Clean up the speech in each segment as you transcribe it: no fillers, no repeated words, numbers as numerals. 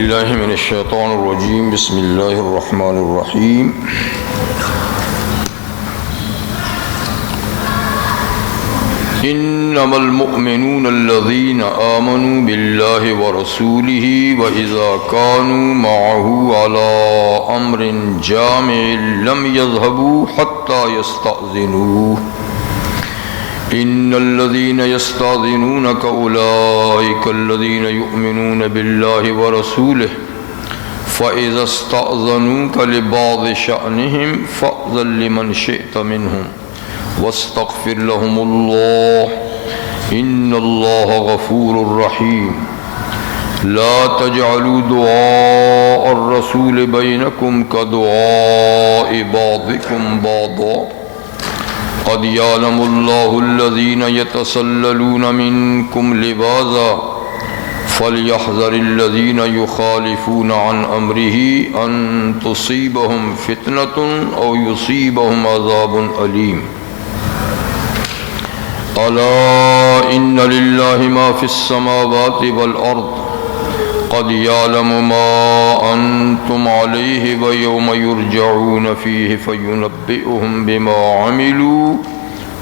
اللہ من الشیطان الرجیم بسم اللہ الرحمن الرحیم انما المؤمنون الذین آمنوا باللہ ورسولہ وإذا كانوا معه على امر جامع لم يذهبوا حتى يستأذنوه ان الذين يستأذنونك اولئك الذين يؤمنون بالله ورسوله فإذا استأذنوك لبعض شأنهم فأذن لمن شئت منهم واستغفر لهم الله ان الله غفور رحيم لا تجعلوا دعاء الرسول بينكم كدعاء بعضكم بعضا قد يعلم الله الذين يتسللون منكم لواذا فليحذر الذين يخالفون عن أمره أن تصيبهم فتنة أو يصيبهم عذاب أليم ألا إن لله ما في السماوات والأرض قد يعلم ما أنتم عليه ويوم يرجعون فيه فينبئهم بما عملوا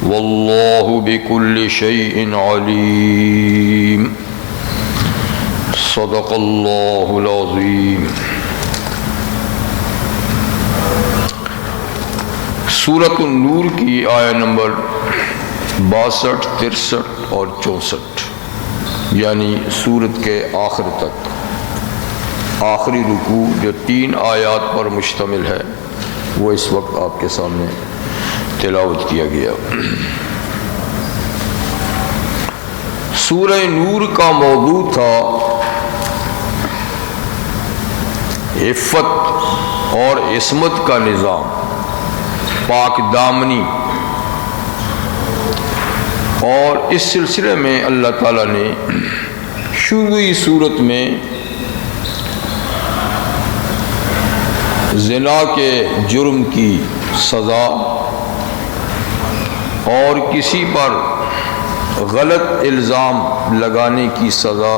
والله بكل شيء عليم صدق الله العظيم۔ سورۃ النور کی آیہ نمبر 62، 63 اور 64، یعنی سورت کے آخر تک آخری رکوع جو 3 آیات پر مشتمل ہے وہ اس وقت آپ کے سامنے تلاوت کیا گیا۔ سورہ نور کا موضوع تھا عفت اور عصمت کا نظام، پاک دامنی، اور اس سلسلے میں اللہ تعالیٰ نے شروعی صورت میں زنا کے جرم کی سزا اور کسی پر غلط الزام لگانے کی سزا،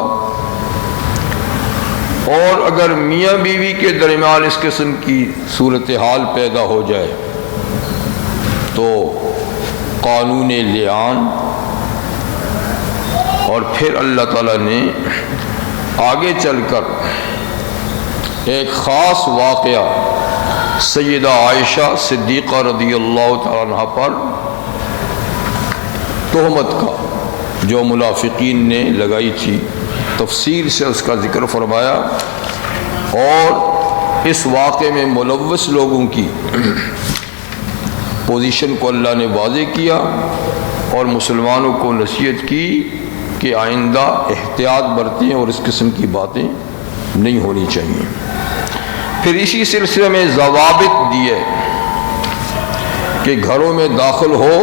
اور اگر میاں بیوی کے درمیان اس قسم کی صورتحال پیدا ہو جائے تو قانون لعان، اور پھر اللہ تعالیٰ نے آگے چل کر ایک خاص واقعہ سیدہ عائشہ صدیقہ رضی اللہ تعالیٰ عنہ پر تہمت کا جو منافقین نے لگائی تھی تفصیل سے اس کا ذکر فرمایا، اور اس واقعے میں ملوث لوگوں کی پوزیشن کو اللہ نے واضح کیا اور مسلمانوں کو نصیحت کی کہ آئندہ احتیاط برتیں اور اس قسم کی باتیں نہیں ہونی چاہیے۔ پھر اسی سلسلے میں ضوابط دیے کہ گھروں میں داخل ہو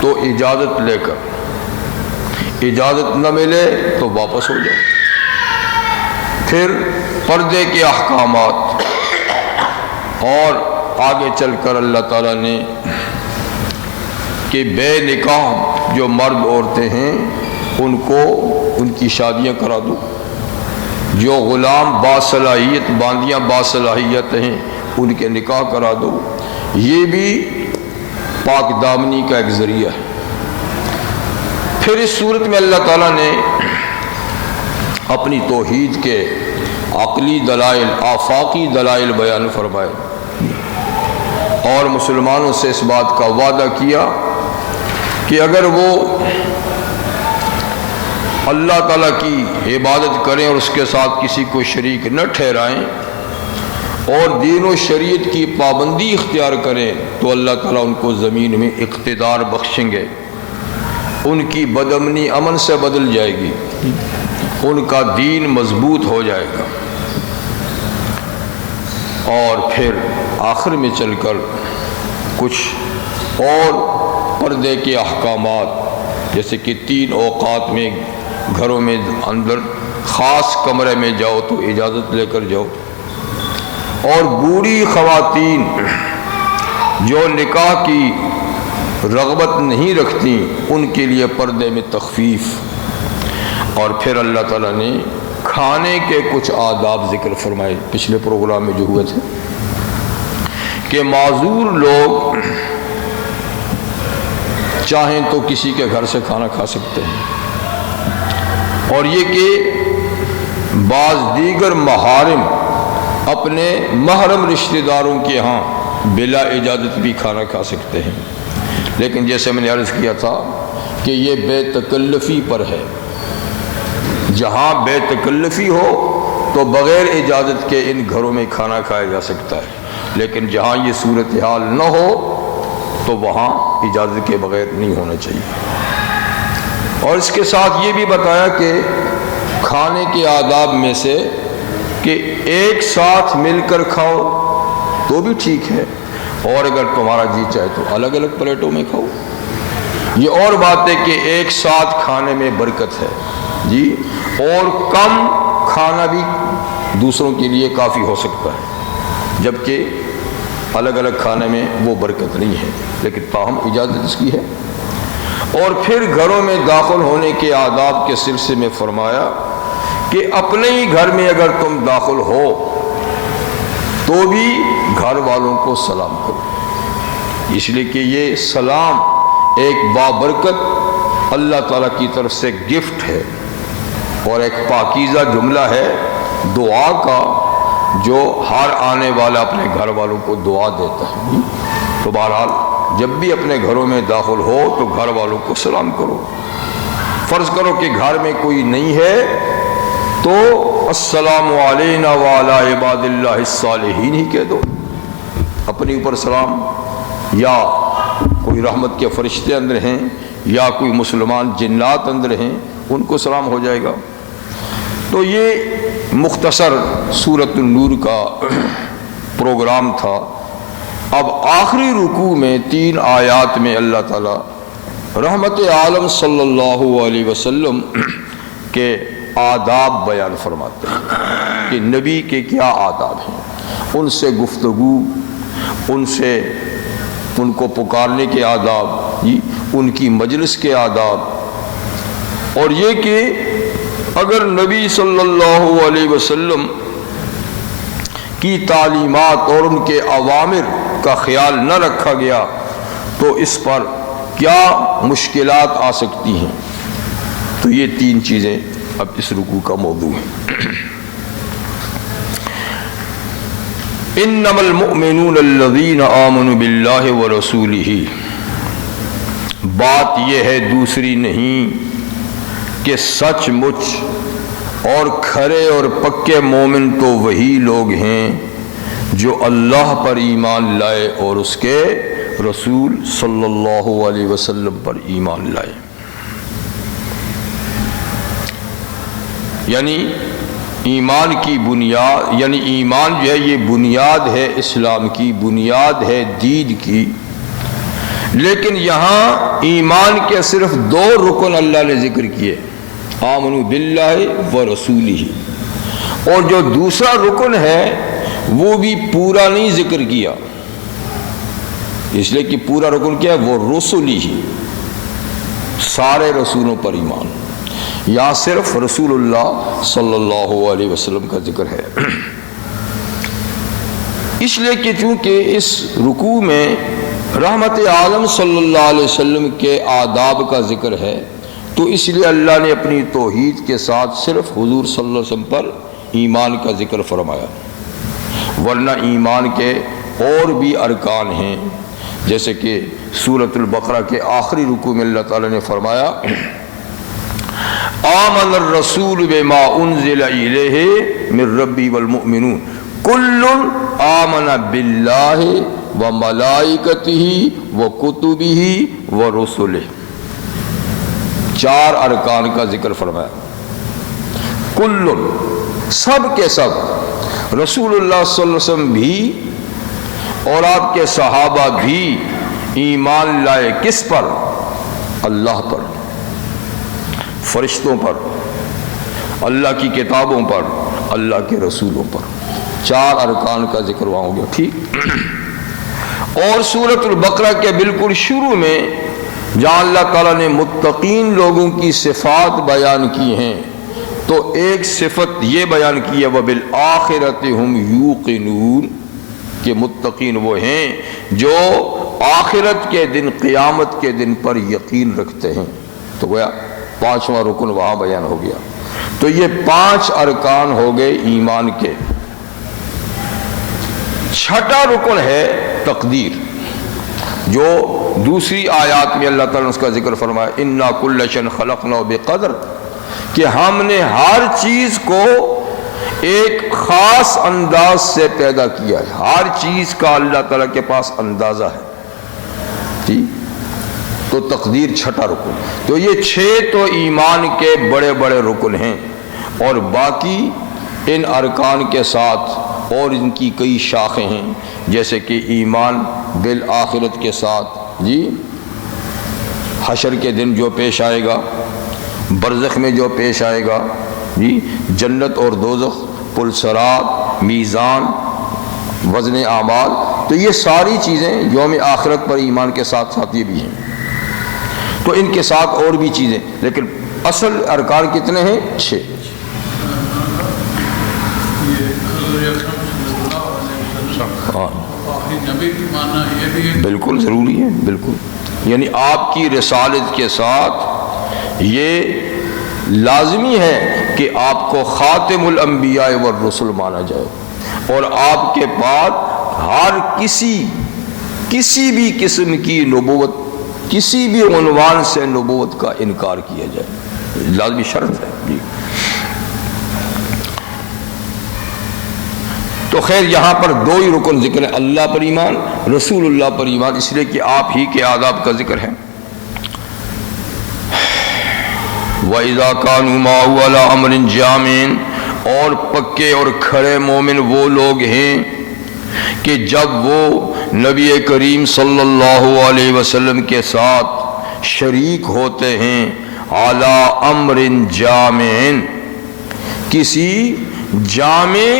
تو اجازت لے کر، اجازت نہ ملے تو واپس ہو جائے۔ پھر پردے کے احکامات، اور آگے چل کر اللہ تعالیٰ نے کہ بے نکاح جو مرد عورتیں ہیں ان کو ان کی شادیاں کرا دو، جو غلام باصلاحیت باندیاں باصلاحیت ہیں ان کے نکاح کرا دو، یہ بھی پاک دامنی کا ایک ذریعہ ہے۔ پھر اس صورت میں اللہ تعالیٰ نے اپنی توحید کے عقلی دلائل، آفاقی دلائل بیان فرمائے، اور مسلمانوں سے اس بات کا وعدہ کیا کہ اگر وہ اللہ تعالیٰ کی عبادت کریں اور اس کے ساتھ کسی کو شریک نہ ٹھہرائیں اور دین و شریعت کی پابندی اختیار کریں تو اللہ تعالیٰ ان کو زمین میں اقتدار بخشیں گے، ان کی بدامنی امن سے بدل جائے گی، ان کا دین مضبوط ہو جائے گا۔ اور پھر آخر میں چل کر کچھ اور پردے کے احکامات، جیسے کہ 3 اوقات میں گھروں میں اندر خاص کمرے میں جاؤ تو اجازت لے کر جاؤ، اور بوڑھی خواتین جو نکاح کی رغبت نہیں رکھتی ان کے لیے پردے میں تخفیف، اور پھر اللہ تعالیٰ نے کھانے کے کچھ آداب ذکر فرمائے پچھلے پروگرام میں جو ہوئے تھے کہ معذور لوگ چاہیں تو کسی کے گھر سے کھانا کھا سکتے ہیں، اور یہ کہ بعض دیگر محارم اپنے محرم رشتہ داروں کے ہاں بلا اجازت بھی کھانا کھا سکتے ہیں، لیکن جیسے میں نے عرض کیا تھا کہ یہ بے تکلفی پر ہے۔ جہاں بے تکلفی ہو تو بغیر اجازت کے ان گھروں میں کھانا کھایا جا سکتا ہے، لیکن جہاں یہ صورتحال نہ ہو تو وہاں اجازت کے بغیر نہیں ہونا چاہیے۔ اور اس کے ساتھ یہ بھی بتایا کہ کھانے کے آداب میں سے کہ ایک ساتھ مل کر کھاؤ تو بھی ٹھیک ہے، اور اگر تمہارا جی چاہے تو الگ الگ پلیٹوں میں کھاؤ۔ یہ اور بات ہے کہ ایک ساتھ کھانے میں برکت ہے جی، اور کم کھانا بھی دوسروں کے لیے کافی ہو سکتا ہے، جبکہ الگ الگ کھانے میں وہ برکت نہیں ہے، لیکن تاہم اجازت اس کی ہے۔ اور پھر گھروں میں داخل ہونے کے آداب کے سلسلے میں فرمایا کہ اپنے ہی گھر میں اگر تم داخل ہو تو بھی گھر والوں کو سلام کرو، اس لیے کہ یہ سلام ایک بابرکت اللہ تعالیٰ کی طرف سے گفٹ ہے، اور ایک پاکیزہ جملہ ہے دعا کا جو ہر آنے والا اپنے گھر والوں کو دعا دیتا ہے۔ تو بہرحال جب بھی اپنے گھروں میں داخل ہو تو گھر والوں کو سلام کرو۔ فرض کرو کہ گھر میں کوئی نہیں ہے تو السلام علینا وعلی عباد اللہ الصالحین ہی کہہ دو، اپنے اوپر سلام، یا کوئی رحمت کے فرشتے اندر ہیں یا کوئی مسلمان جنات اندر ہیں ان کو سلام ہو جائے گا۔ تو یہ مختصر سورۃ النور کا پروگرام تھا۔ اب آخری رکوع میں 3 آیات میں اللہ تعالیٰ رحمت عالم صلی اللہ علیہ وسلم کے آداب بیان فرماتے ہیں کہ نبی کے کیا آداب ہیں، ان سے گفتگو، ان کو پکارنے کے آداب، ان کی مجلس کے آداب، اور یہ کہ اگر نبی صلی اللہ علیہ وسلم کی تعلیمات اور ان کے اوامر کا خیال نہ رکھا گیا تو اس پر کیا مشکلات آ سکتی ہیں۔ تو یہ 3 چیزیں اب اس رکوع کا موضوع ہے۔ انما المؤمنون الذین آمنوا باللہ ورسولہ، بات یہ ہے دوسری نہیں کہ سچ مچ اور کھرے اور پکے مومن تو وہی لوگ ہیں جو اللہ پر ایمان لائے اور اس کے رسول صلی اللہ علیہ وسلم پر ایمان لائے۔ یعنی ایمان کی بنیاد، یعنی ایمان جو ہے یہ بنیاد ہے اسلام کی، بنیاد ہے دین کی، لیکن یہاں ایمان کے صرف 2 رکن اللہ نے ذکر کیے، آمنوا باللہ ورسولہ، اور جو دوسرا رکن ہے وہ بھی پورا نہیں ذکر کیا، اس لیے کہ پورا رکن کیا ہے، وہ رسولی ہی، سارے رسولوں پر ایمان، یا صرف رسول اللہ صلی اللہ علیہ وسلم کا ذکر ہے۔ اس لیے کہ چونکہ اس رکوع میں رحمت عالم صلی اللہ علیہ وسلم کے آداب کا ذکر ہے، تو اس لیے اللہ نے اپنی توحید کے ساتھ صرف حضور صلی اللہ علیہ وسلم پر ایمان کا ذکر فرمایا، ورنہ ایمان کے اور بھی ارکان ہیں، جیسے کہ سورۃ البقرہ کے آخری رکوع میں اللہ تعالیٰ نے فرمایا آمن الرسول بما انزل الیہ من ربی والمؤمنون کل آمن باللہ وملائکتہ وکتبہ ورسلہ، 4 ارکان کا ذکر فرمایا، کل، سب کے سب، رسول اللہ صلی اللہ علیہ وسلم بھی اور آپ کے صحابہ بھی ایمان لائے، کس پر؟ اللہ پر، فرشتوں پر، اللہ کی کتابوں پر، اللہ کے رسولوں پر، 4 ارکان کا ذکر وہاں ہو گیا، ٹھیک۔ اور سورۃ البقرہ کے بالکل شروع میں جہاں اللہ تعالیٰ نے متقین لوگوں کی صفات بیان کی ہیں، تو ایک صفت یہ بیان کی ہے وَبِالْآخِرَةِ هُمْ يُوقِنُونَ کہ متقین وہ ہیں جو آخرت کے دن، قیامت کے دن پر یقین رکھتے ہیں۔ تو گویا پانچواں رکن وہاں بیان ہو گیا۔ تو یہ 5 ارکان ہو گئے ایمان کے۔ چھٹا رکن ہے تقدیر، جو دوسری آیات میں اللہ تعالیٰ نے اس کا ذکر فرمایا اِنَّا كُلَّ شَيْءٍ خَلَقْنَاهُ بِقَدْرٍ، کہ ہم نے ہر چیز کو ایک خاص انداز سے پیدا کیا ہے۔ ہر چیز کا اللہ تعالیٰ کے پاس اندازہ ہے، ٹھیک؟ تو تقدیر چھٹا رکن۔ تو یہ 6 تو ایمان کے بڑے بڑے رکن ہیں، اور باقی ان ارکان کے ساتھ اور ان کی کئی شاخیں ہیں، جیسے کہ ایمان بالآخرت کے ساتھ، جی حشر کے دن جو پیش آئے گا، برزخ میں جو پیش آئے گا، جی جنت اور دوزخ، پل صراط، میزان، وزن اعمال، تو یہ ساری چیزیں یوم آخرت پر ایمان کے ساتھ ساتھ یہ بھی ہیں۔ تو ان کے ساتھ اور بھی چیزیں، لیکن اصل ارکان کتنے ہیں؟ 6۔ بالکل ضروری ہے، بالکل، یعنی آپ کی رسالت کے ساتھ یہ لازمی ہے کہ آپ کو خاتم الانبیاء والرسل مانا جائے، اور آپ کے بعد ہر کسی بھی قسم کی نبوت، کسی بھی عنوان سے نبوت کا انکار کیا جائے، لازمی شرط ہے، جی۔ تو خیر یہاں پر 2 ہی رکن ذکر ہے، اللہ پر ایمان، رسول اللہ پر ایمان، اس لیے کہ آپ ہی کے آداب کا ذکر ہے۔ وَإِذَا كَانُوا مَعَهُ عَلَىٰ أَمْرٍ جَامِعٍ، اور پکے اور کھڑے مومن وہ لوگ ہیں کہ جب وہ نبی کریم صلی اللہ علیہ وسلم کے ساتھ شریک ہوتے ہیں، عَلَىٰ أَمْرٍ جَامِعٍ، کسی جامع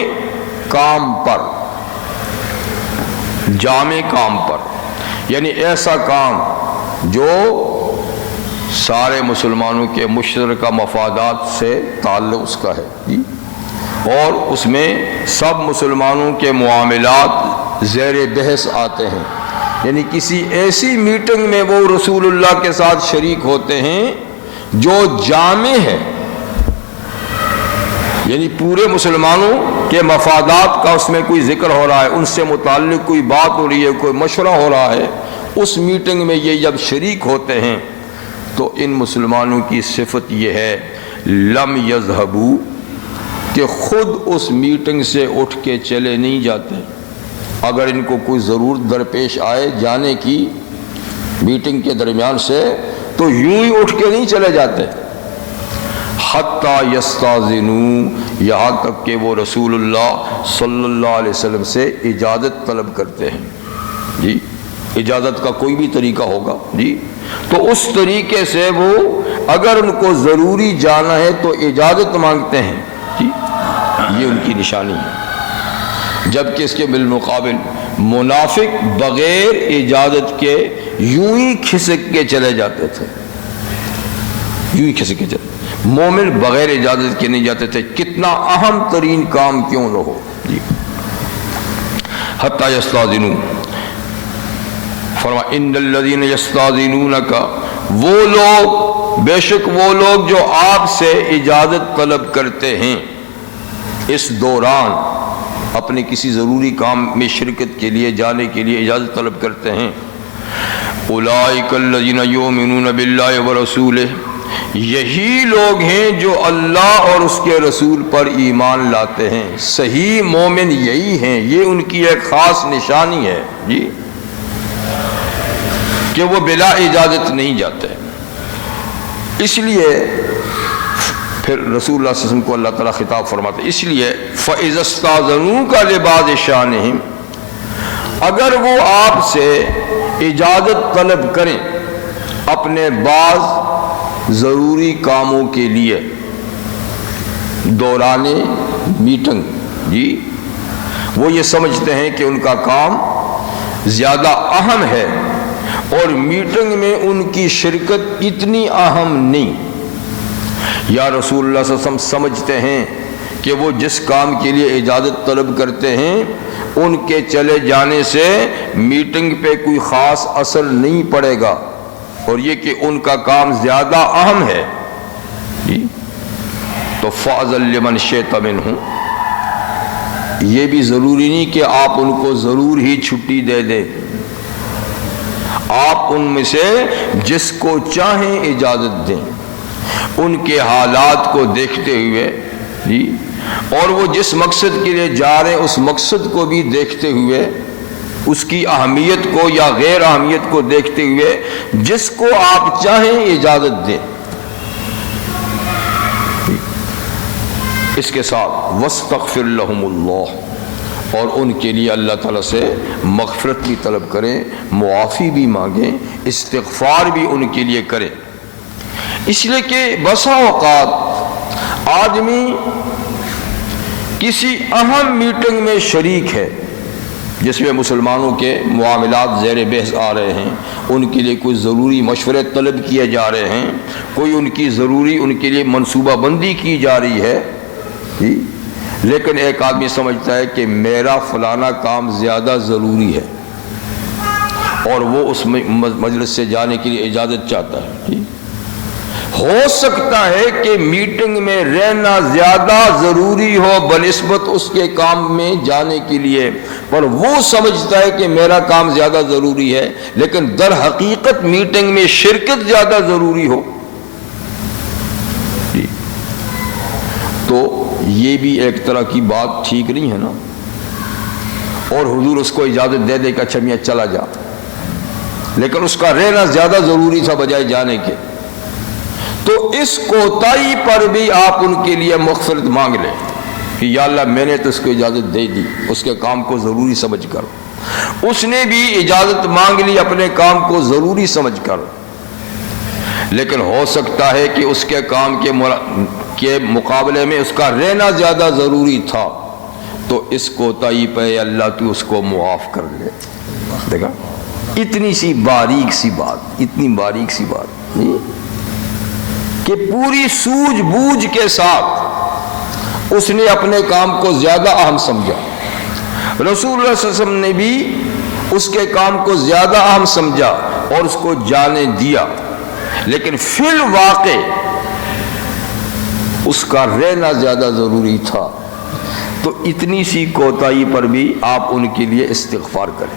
کام پر، جامع کام پر، یعنی ایسا کام جو سارے مسلمانوں کے مشترکہ مفادات سے تعلق اس کا ہے، جی، اور اس میں سب مسلمانوں کے معاملات زیر بحث آتے ہیں، یعنی کسی ایسی میٹنگ میں وہ رسول اللہ کے ساتھ شریک ہوتے ہیں جو جامع ہے، یعنی پورے مسلمانوں کے مفادات کا اس میں کوئی ذکر ہو رہا ہے، ان سے متعلق کوئی بات ہو رہی ہے، کوئی مشورہ ہو رہا ہے، اس میٹنگ میں یہ جب شریک ہوتے ہیں تو ان مسلمانوں کی صفت یہ ہے لم یذہبوا، کہ خود اس میٹنگ سے اٹھ کے چلے نہیں جاتے، اگر ان کو کوئی ضرورت درپیش آئے جانے کی میٹنگ کے درمیان سے تو یوں ہی اٹھ کے نہیں چلے جاتے، حتیٰ یستاذنوا، یہاں تک کہ وہ رسول اللہ صلی اللہ علیہ وسلم سے اجازت طلب کرتے ہیں، جی اجازت کا کوئی بھی طریقہ ہوگا، جی تو اس طریقے سے وہ اگر ان کو ضروری جانا ہے تو اجازت مانگتے ہیں، جی یہ ان کی نشانی ہے، جبکہ اس کے بالمقابل منافق بغیر اجازت کے یوں ہی کھسک کے چلے جاتے تھے، یوں ہی کھسک کے چلے، مومن بغیر اجازت کے نہیں جاتے تھے، کتنا اہم ترین کام کیوں نہ ہو، جی حتی یستاذنوا، فرما ان الذین یستاذنونک، وہ لوگ، بے شک وہ لوگ جو آپ سے اجازت طلب کرتے ہیں اس دوران، اپنے کسی ضروری کام میں شرکت کے لیے جانے کے لیے اجازت طلب کرتے ہیں، اولئک الذین یؤمنون باللہ ورسولہ، یہی لوگ ہیں جو اللہ اور اس کے رسول پر ایمان لاتے ہیں، صحیح مومن یہی ہیں، یہ ان کی ایک خاص نشانی ہے، جی کہ وہ بلا اجازت نہیں جاتے۔ اس لیے پھر رسول اللہ صلی اللہ علیہ وسلم کو اللہ تعالیٰ خطاب فرماتے ہیں، اس لیے فَإِذَا اسْتَأْذَنُوكَ لِبَعْضِ شَأْنِهِمْ، اگر وہ آپ سے اجازت طلب کریں اپنے بعض ضروری کاموں کے لیے دوران میٹنگ، جی وہ یہ سمجھتے ہیں کہ ان کا کام زیادہ اہم ہے اور میٹنگ میں ان کی شرکت اتنی اہم نہیں، یا رسول اللہ صلی اللہ علیہ وسلم سمجھتے ہیں کہ وہ جس کام کے لیے اجازت طلب کرتے ہیں ان کے چلے جانے سے میٹنگ پہ کوئی خاص اثر نہیں پڑے گا، اور یہ کہ ان کا کام زیادہ اہم ہے، تو فَأْذَن لِمَنْ شِئْتَ مِنْهُمْ، یہ بھی ضروری نہیں کہ آپ ان کو ضرور ہی چھٹی دے دیں، آپ ان میں سے جس کو چاہیں اجازت دیں، ان کے حالات کو دیکھتے ہوئے اور وہ جس مقصد کے لیے جا رہے ہیں اس مقصد کو بھی دیکھتے ہوئے، اس کی اہمیت کو یا غیر اہمیت کو دیکھتے ہوئے جس کو آپ چاہیں اجازت دیں۔ اس کے ساتھ وَاسْتَغْفِرْ لَهُمُ اللَّهُ، اور ان کے لیے اللہ تعالیٰ سے مغفرت بھی طلب کریں، معافی بھی مانگیں، استغفار بھی ان کے لیے کریں۔ اس لیے کہ بسا اوقات آدمی کسی اہم میٹنگ میں شریک ہے جس میں مسلمانوں کے معاملات زیر بحث آ رہے ہیں، ان کے لیے کوئی ضروری مشورے طلب کیے جا رہے ہیں، کوئی ان کی ضروری ان کے لیے منصوبہ بندی کی جا رہی ہے، لیکن ایک آدمی سمجھتا ہے کہ میرا فلانا کام زیادہ ضروری ہے اور وہ اس مجلس سے جانے کے لیے اجازت چاہتا ہے۔ ہو سکتا ہے کہ میٹنگ میں رہنا زیادہ ضروری ہو بنسبت اس کے کام میں جانے کے لیے، پر وہ سمجھتا ہے کہ میرا کام زیادہ ضروری ہے، لیکن در حقیقت میٹنگ میں شرکت زیادہ ضروری ہو۔ تو یہ بھی ایک طرح کی بات ٹھیک نہیں ہے نا، اور حضور اس کو اجازت دے دے کہ اچھا میاں چلا جا، لیکن اس کا رہنا زیادہ ضروری تھا بجائے جانے کے، تو اس کوتاہی پر بھی آپ ان کے لیے مغفرت مانگ لیں کہ یا اللہ میں نے تو اس کو اجازت دے دی اس کے کام کو ضروری سمجھ کر، اس نے بھی اجازت مانگ لی اپنے کام کو ضروری سمجھ کر، لیکن ہو سکتا ہے کہ اس کے کام کے مقابلے میں اس کا رہنا زیادہ ضروری تھا، تو اس کوتاہی پہ اللہ تو اس کو معاف کر لے۔ دیکھا اتنی سی باریک سی بات، اتنی باریک سی بات کہ پوری سوجھ بوجھ کے ساتھ اس نے اپنے کام کو زیادہ اہم سمجھا، رسول اللہ صلی اللہ علیہ وسلم نے بھی اس کے کام کو زیادہ اہم سمجھا اور اس کو جانے دیا، لیکن فی الواقع اس کا رہنا زیادہ ضروری تھا، تو اتنی سی کوتاہی پر بھی آپ ان کے لیے استغفار کریں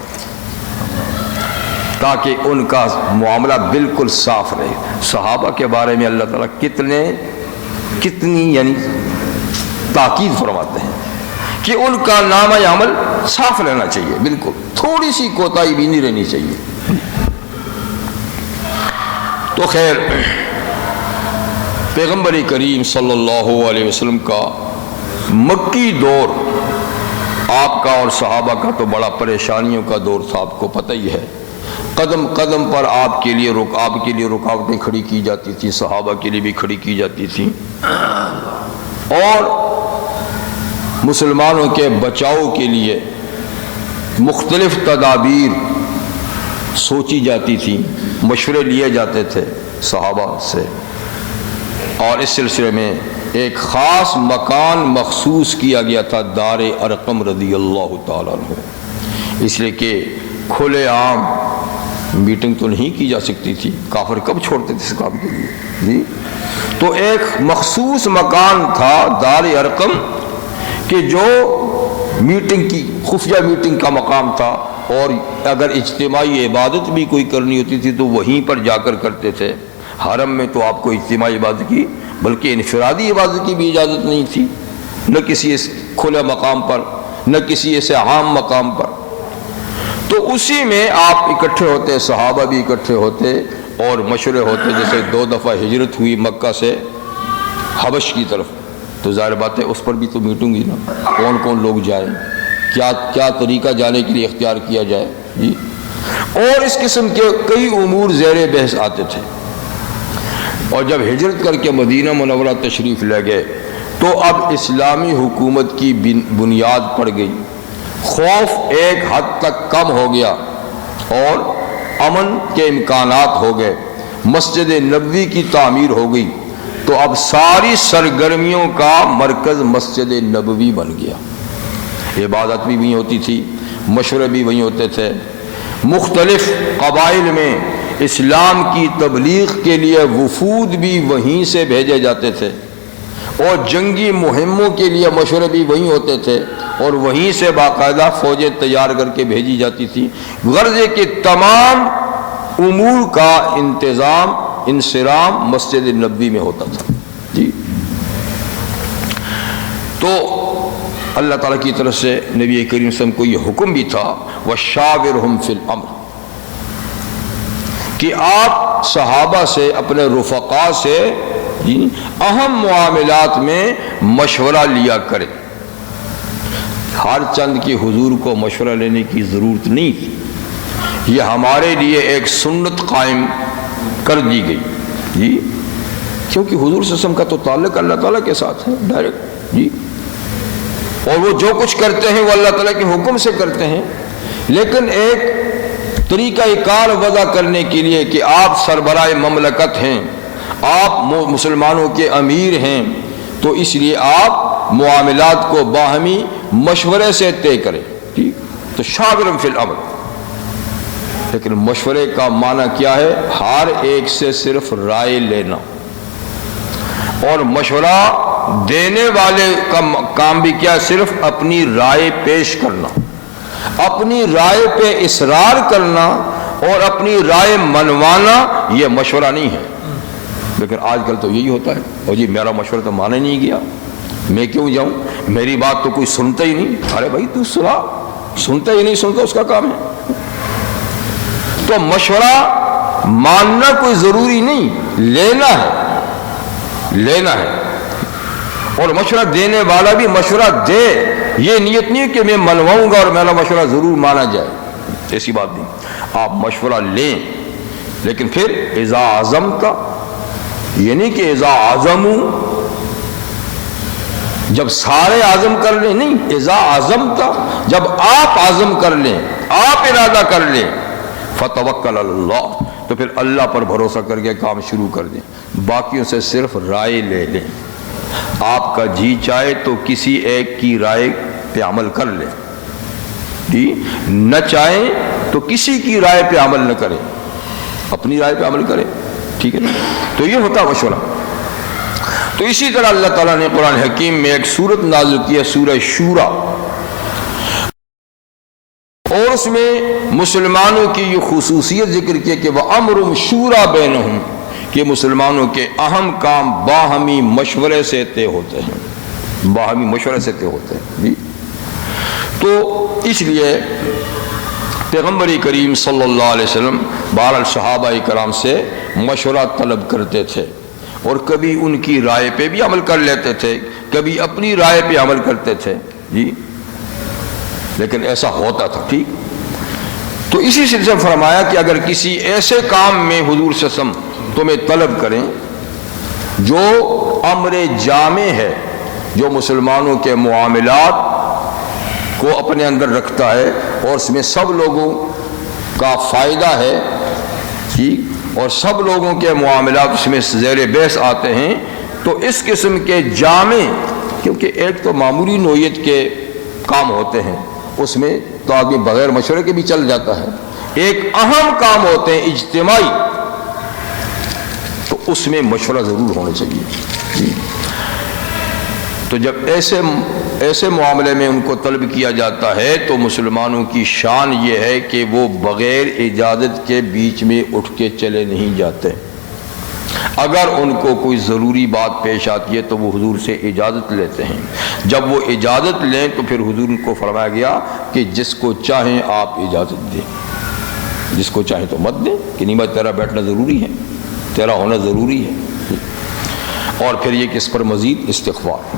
تاکہ ان کا معاملہ بالکل صاف رہے۔ صحابہ کے بارے میں اللہ تعالیٰ کتنی یعنی تاکید فرماتے ہیں کہ ان کا نامہ عمل صاف رہنا چاہیے، بالکل تھوڑی سی کوتاہی بھی نہیں رہنی چاہیے۔ تو خیر پیغمبر کریم صلی اللہ علیہ وسلم کا مکی دور آپ کا اور صحابہ کا تو بڑا پریشانیوں کا دور تھا، آپ کو پتہ ہی ہے، قدم قدم پر آپ کے لیے رکاوٹیں کھڑی کی جاتی تھیں، صحابہ کے لیے بھی کھڑی کی جاتی تھیں، اور مسلمانوں کے بچاؤ کے لیے مختلف تدابیر سوچی جاتی تھیں، مشورے لیے جاتے تھے صحابہ سے، اور اس سلسلے میں ایک خاص مکان مخصوص کیا گیا تھا دار ارقم رضی اللہ تعالیٰ عنہ، اس لیے کہ کھلے عام میٹنگ تو نہیں کی جا سکتی تھی، کافر کب چھوڑتے تھے اس کام کے لیے جی، تو ایک مخصوص مکان تھا دار ارقم کہ جو میٹنگ کی خفیہ میٹنگ کا مقام تھا، اور اگر اجتماعی عبادت بھی کوئی کرنی ہوتی تھی تو وہیں پر جا کر کرتے تھے۔ حرم میں تو آپ کو اجتماعی عبادت کی بلکہ انفرادی عبادت کی بھی اجازت نہیں تھی، نہ کسی کھلے مقام پر نہ کسی ایسے عام مقام پر، تو اسی میں آپ اکٹھے ہوتے، صحابہ بھی اکٹھے ہوتے اور مشورے ہوتے۔ جیسے 2 دفعہ ہجرت ہوئی مکہ سے حبش کی طرف، تو ظاہر بات ہے اس پر بھی تو میٹنگ ہی نا، کون کون لوگ جائیں، کیا طریقہ جانے کے لیے اختیار کیا جائے جی، اور اس قسم کے کئی امور زیر بحث آتے تھے۔ اور جب ہجرت کر کے مدینہ منورہ تشریف لے گئے تو اب اسلامی حکومت کی بنیاد پڑ گئی، خوف ایک حد تک کم ہو گیا اور امن کے امکانات ہو گئے، مسجد نبوی کی تعمیر ہو گئی، تو اب ساری سرگرمیوں کا مرکز مسجد نبوی بن گیا. عبادت بھی وہیں ہوتی تھی، مشورے بھی وہیں ہوتے تھے. مختلف قبائل میں اسلام کی تبلیغ کے لیے وفود بھی وہیں سے بھیجے جاتے تھے، اور جنگی مہموں کے لیے مشورے بھی وہیں ہوتے تھے، اور وہیں سے باقاعدہ فوجیں تیار کر کے بھیجی جاتی تھی. غرض ہے کہ تمام امور کا انتظام انصرام مسجد نبوی میں ہوتا تھا. جی تو اللہ تعالیٰ کی طرف سے نبی کریم صلی اللہ علیہ وسلم کو یہ حکم بھی تھا وَشَاوِرْهُمْ فِي الْأَمْرِ، کہ آپ صحابہ سے، اپنے رفقاء سے اہم معاملات میں مشورہ لیا کریں. ہر چند کی حضور کو مشورہ لینے کی ضرورت نہیں تھی، یہ ہمارے لیے ایک سنت قائم کر دی گئی. جی کیونکہ حضور صلی اللہ علیہ وسلم کا تو تعلق اللہ تعالیٰ کے ساتھ ہے ڈائریکٹ. جی اور وہ جو کچھ کرتے ہیں وہ اللہ تعالیٰ کے حکم سے کرتے ہیں، لیکن ایک طریقہ کار وضع کرنے کے لیے کہ آپ سربراہ مملکت ہیں، آپ مسلمانوں کے امیر ہیں، تو اس لیے آپ معاملات کو باہمی مشورے سے طے کریں. تو شاورم فی الامر، لیکن مشورے کا معنی کیا ہے؟ ہر ایک سے صرف رائے لینا، اور مشورہ دینے والے کا کام بھی کیا؟ صرف اپنی رائے پیش کرنا، اپنی رائے پہ اصرار کرنا اور اپنی رائے منوانا. یہ مشورہ نہیں ہے. لیکن آج کل تو یہی ہوتا ہے، اور جی میرا مشورہ تو مانا نہیں گیا، میں کیوں جاؤں، میری بات تو کوئی سنتا ہی نہیں. ارے بھائی تو سنا، سنتا ہی نہیں، سنتا اس کا کام ہے. تو مشورہ ماننا کوئی ضروری نہیں، لینا ہے، لینا ہے. اور مشورہ دینے والا بھی مشورہ دے، یہ نیت نہیں کہ میں منواؤں گا اور میرا مشورہ ضرور مانا جائے، ایسی بات نہیں. آپ مشورہ لیں، لیکن پھر اذا عزمت، یہ نہیں کہ اذا عزموا، جب سارے عزم کر لیں، نہیں، اذا عزمت، جب آپ عزم کر لیں، آپ ارادہ کر لیں، فتوکل علی اللہ، تو پھر اللہ پر بھروسہ کر کے کام شروع کر دیں. باقیوں سے صرف رائے لے لیں. آپ کا جی چاہے تو کسی ایک کی رائے پہ عمل کر لیں، جی نہ چاہیں تو کسی کی رائے پہ عمل نہ کریں، اپنی رائے پہ عمل کریں. ٹھیک ہے نا؟ تو یہ ہوتا مشورہ. تو اسی طرح اللہ تعالیٰ نے قرآن حکیم میں ایک سورت نازل کی ہے، سورہ شورا، اور اس میں مسلمانوں کی یہ خصوصیت ذکر کی کہ وَأَمْرُهُمْ شُورَى بَيْنَهُمْ، کہ مسلمانوں کے اہم کام باہمی مشورے سے طے ہوتے ہیں، باہمی مشورے سے طے ہوتے ہیں. جی تو اس لیے پیغمبر کریم صلی اللہ علیہ وسلم بہرحال صحابہ کرام سے مشورہ طلب کرتے تھے، اور کبھی ان کی رائے پہ بھی عمل کر لیتے تھے، کبھی اپنی رائے پہ عمل کرتے تھے. جی لیکن ایسا ہوتا تھا. ٹھیک. تو اسی سلسلے میں فرمایا کہ اگر کسی ایسے کام میں حضور صلی اللہ علیہ وسلم تمہیں طلب کریں جو امر جامع ہے، جو مسلمانوں کے معاملات کو اپنے اندر رکھتا ہے اور اس میں سب لوگوں کا فائدہ ہے، ٹھیک، اور سب لوگوں کے معاملات اس میں زیر بحث آتے ہیں، تو اس قسم کے جامع، کیونکہ ایک تو معمولی نوعیت کے کام ہوتے ہیں، اس میں تو آدمی بغیر مشورے کے بھی چل جاتا ہے. ایک اہم کام ہوتے ہیں اجتماعی، تو اس میں مشورہ ضرور ہونا چاہیے. تو جب ایسے معاملے میں ان کو طلب کیا جاتا ہے تو مسلمانوں کی شان یہ ہے کہ وہ بغیر اجازت کے بیچ میں اٹھ کے چلے نہیں جاتے. اگر ان کو کوئی ضروری بات پیش آتی ہے تو وہ حضور سے اجازت لیتے ہیں. جب وہ اجازت لیں تو پھر حضور کو فرمایا گیا کہ جس کو چاہیں آپ اجازت دیں، جس کو چاہیں تو مت دیں، کہ نہیں تیرا بیٹھنا ضروری ہے، تیرا ہونا ضروری ہے. اور پھر یہ کہ اس پر مزید استغفار،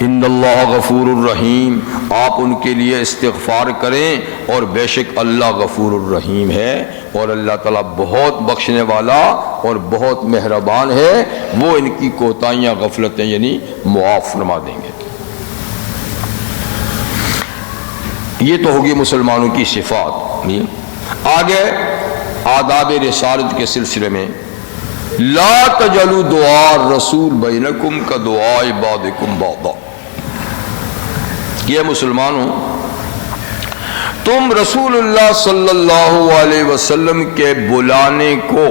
ان اللہ غفور الرحیم، آپ ان کے لیے استغفار کریں، اور بے شک اللہ غفور الرحیم ہے، اور اللہ تعالیٰ بہت بخشنے والا اور بہت مہربان ہے، وہ ان کی کوتاہیاں غفلتیں یعنی معاف فرما دیں گے. یہ تو ہوگی مسلمانوں کی صفات. آگے آداب رسالت کے سلسلے میں لا تجعلوا دعاء الرسول بینکم کدعاء بعضکم بعضا، یہ مسلمانوں تم رسول اللہ صلی اللہ علیہ وسلم کے بلانے کو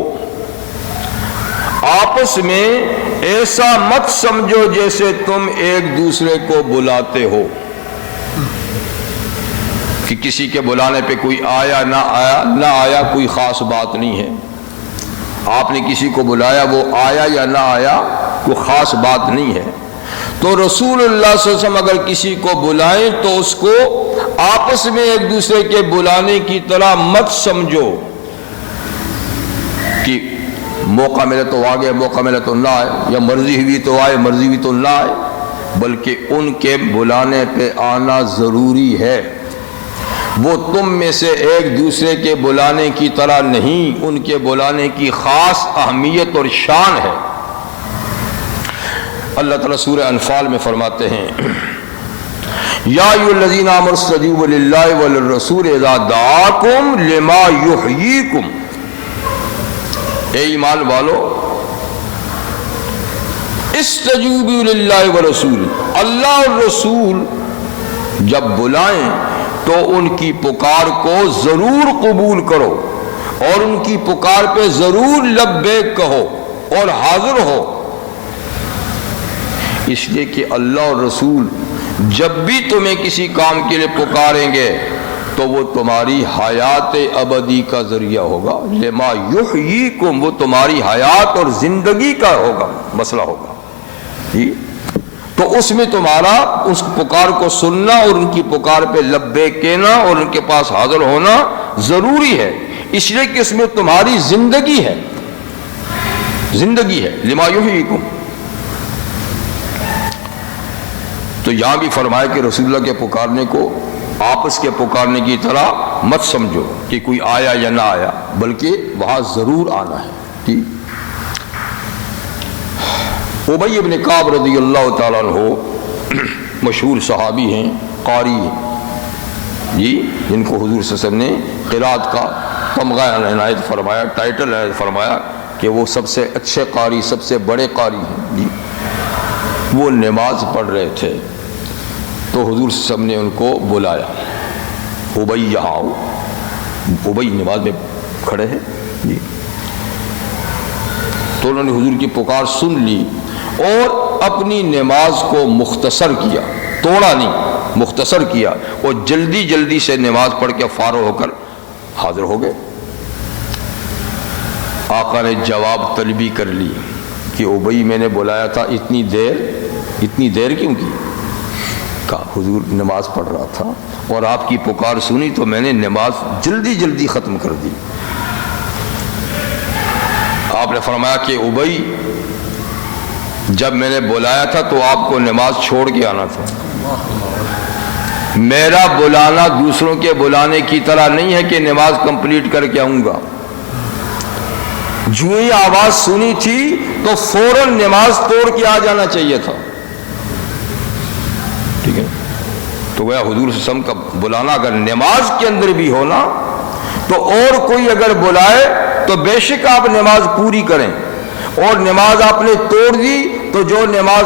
آپس میں ایسا مت سمجھو جیسے تم ایک دوسرے کو بلاتے ہو، کہ کسی کے بلانے پہ کوئی آیا نہ آیا کوئی خاص بات نہیں ہے۔ آپ نے کسی کو بلایا، وہ آیا یا نہ آیا کوئی خاص بات نہیں ہے۔ تو رسول اللہ صلی اللہ علیہ وسلم اگر کسی کو بلائیں تو اس کو آپس میں ایک دوسرے کے بلانے کی طرح مت سمجھو کہ موقع ملے تو آ گئے، موقع ملے تو نہ آئے، یا مرضی ہوئی تو آئے، مرضی ہوئی تو نہ آئے، بلکہ ان کے بلانے پہ آنا ضروری ہے۔ وہ تم میں سے ایک دوسرے کے بلانے کی طرح نہیں، ان کے بلانے کی خاص اہمیت اور شان ہے۔ اللہ تعالیٰ سورہ انفال میں فرماتے ہیں یا ایھا الذین آمنوا استجیبوا للہ وللرسول اذا دعاکم لما یحییکم، اے ایمان والو استجیبوا للہ ورسول، اللہ اور رسول جب بلائیں تو ان کی پکار کو ضرور قبول کرو اور ان کی پکار پہ ضرور لبیک کہو اور حاضر ہو، اس لیے کہ اللہ اور رسول جب بھی تمہیں کسی کام کے لیے پکاریں گے تو وہ تمہاری حیات ابدی کا ذریعہ ہوگا، لما یحییکم، وہ تمہاری حیات اور زندگی کا ہوگا مسئلہ ہوگا جی۔ تو اس میں تمہارا اس پکار کو سننا اور ان کی پکار پہ لبیک کہنا اور ان کے پاس حاضر ہونا ضروری ہے، اس لیے کہ اس میں تمہاری زندگی ہے، زندگی ہے، لما یحییکم۔ تو یہاں بھی فرمایا کہ رسول اللہ کے پکارنے کو آپس کے پکارنے کی طرح مت سمجھو کہ کوئی آیا یا نہ آیا، بلکہ وہاں ضرور آنا ہے ٹھیک۔ ابی ابن کعب رضی اللہ تعالیٰ عنہ مشہور صحابی ہیں، قاری جی، جن کو حضور صلی اللہ علیہ وسلم نے قرات کا تمغہ عنایت فرمایا، ٹائٹل عنایت فرمایا کہ وہ سب سے اچھے قاری، سب سے بڑے قاری ہیں جی۔ وہ نماز پڑھ رہے تھے تو حضور صلی اللہ علیہ وسلم نے ان کو بلایا، ابی یہاں آؤ، ابی نماز میں کھڑے ہیں جی۔ تو انہوں نے حضور کی پکار سن لی اور اپنی نماز کو مختصر کیا، توڑا نہیں، مختصر کیا، اور جلدی جلدی سے نماز پڑھ کے فارغ ہو کر حاضر ہو گئے۔ آقا نے جواب طلبی کر لی کہ ابی میں نے بلایا تھا، اتنی دیر کیوں کی؟ کہا حضور نماز پڑھ رہا تھا اور آپ کی پکار سنی تو میں نے نماز جلدی جلدی ختم کر دی۔ آپ نے فرمایا کہ ابی جب میں نے بلایا تھا تو آپ کو نماز چھوڑ کے آنا تھا، میرا بلانا دوسروں کے بلانے کی طرح نہیں ہے کہ نماز کمپلیٹ کر کے آؤں گا، جو ہی آواز سنی تھی تو فوراً نماز توڑ کے آ جانا چاہیے تھا ٹھیک ہے۔ تو گویا حضور صلی اللہ علیہ وسلم کا بلانا اگر نماز کے اندر بھی ہونا تو اور کوئی اگر بلائے تو بے شک آپ نماز پوری کریں، اور نماز آپ نے توڑ دی تو جو نماز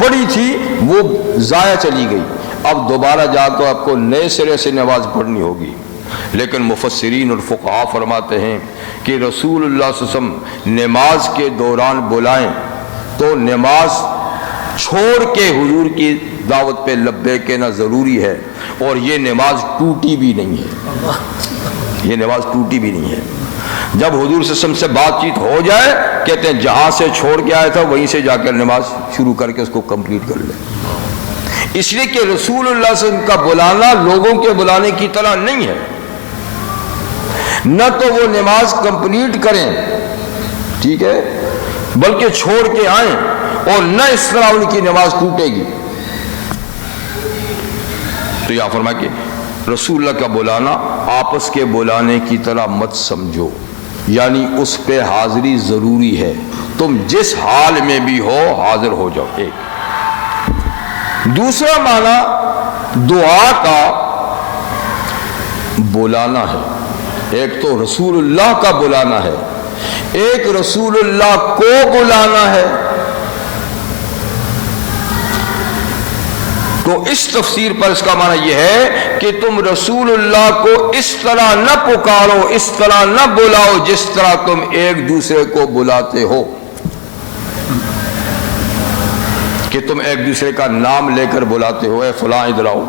پڑھی تھی وہ ضائع چلی گئی، اب دوبارہ جا کر آپ کو نئے سرے سے نماز پڑھنی ہوگی۔ لیکن مفسرین اور فقہاء فرماتے ہیں کہ رسول اللہ صلی اللہ علیہ وسلم نماز کے دوران بلائیں تو نماز چھوڑ کے حضور کی دعوت پہ لبیک کہنا ضروری ہے، اور یہ نماز ٹوٹی بھی نہیں ہے، یہ نماز ٹوٹی بھی نہیں ہے۔ جب حضور صلی اللہ علیہ وسلم سے بات چیت ہو جائے کہتے ہیں جہاں سے چھوڑ کے آیا تھا وہیں سے جا کر نماز شروع کر کے اس کو کمپلیٹ کر لے، اس لیے کہ رسول اللہ صلی اللہ علیہ وسلم کا بلانا لوگوں کے بلانے کی طرح نہیں ہے، نہ تو وہ نماز کمپلیٹ کریں ٹھیک ہے بلکہ چھوڑ کے آئیں، اور نہ اس طرح ان کی نماز ٹوٹے گی۔ تو یہ فرمایا کہ رسول اللہ کا بلانا آپس کے بلانے کی طرح مت سمجھو، یعنی اس پہ حاضری ضروری ہے، تم جس حال میں بھی ہو حاضر ہو جاؤ۔ ایک دوسرا معنی دعا کا بلانا ہے، ایک تو رسول اللہ کا بلانا ہے، ایک رسول اللہ کو بلانا ہے، تو اس تفسیر پر اس کا معنی یہ ہے کہ تم رسول اللہ کو اس طرح نہ پکارو، اس طرح نہ بلاؤ جس طرح تم ایک دوسرے کو بلاتے ہو، کہ تم ایک دوسرے کا نام لے کر بلاتے ہو، اے فلاں ادھر آؤ،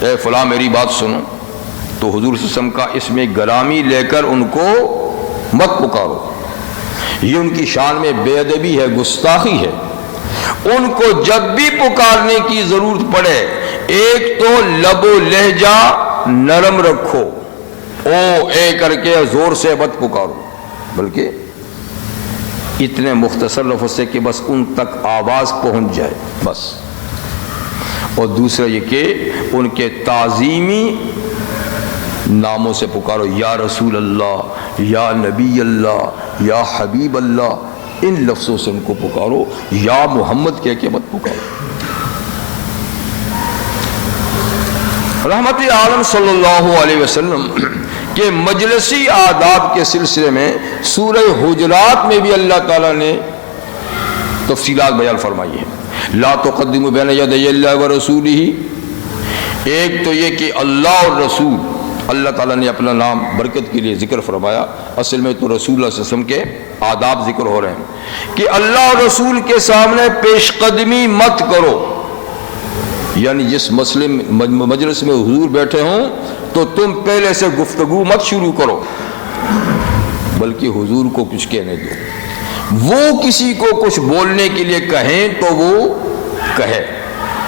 اے فلاں میری بات سنو، تو حضور صلی اللہ علیہ وسلم کا اس میں گرامی لے کر ان کو مت پکارو، یہ ان کی شان میں بے ادبی ہے، گستاخی ہے۔ ان کو جب بھی پکارنے کی ضرورت پڑے، ایک تو لب و لہجہ نرم رکھو، او اے کر کے زور سے مت پکارو، بلکہ اتنے مختصر لفظ سے کہ بس ان تک آواز پہنچ جائے بس۔ اور دوسرا یہ کہ ان کے تعظیمی ناموں سے پکارو، یا رسول اللہ، یا نبی اللہ، یا حبیب اللہ، ان لفظوں سے ان کو پکارو، یا محمد کہہ کے مت پکارو۔ رحمت عالم صلی اللہ علیہ وسلم کہ مجلسی آداب کے سلسلے میں سورہ حجرات میں بھی اللہ تعالیٰ نے تفصیلات بیان فرمائی ہیں۔ لا تقدموا بین یدی اللہ ورسولہ، ایک تو یہ کہ اللہ اور رسول، اللہ تعالیٰ نے اپنا نام برکت کے لیے ذکر فرمایا، اصل میں تو رسول اللہ صلی اللہ علیہ وسلم کے آداب ذکر ہو رہے ہیں کہ اللہ اور رسول کے سامنے پیش قدمی مت کرو، یعنی جس مجلس میں حضور بیٹھے ہوں تو تم پہلے سے گفتگو مت شروع کرو، بلکہ حضور کو کچھ کہنے دو، وہ کسی کو کچھ بولنے کے لیے کہیں تو وہ کہے،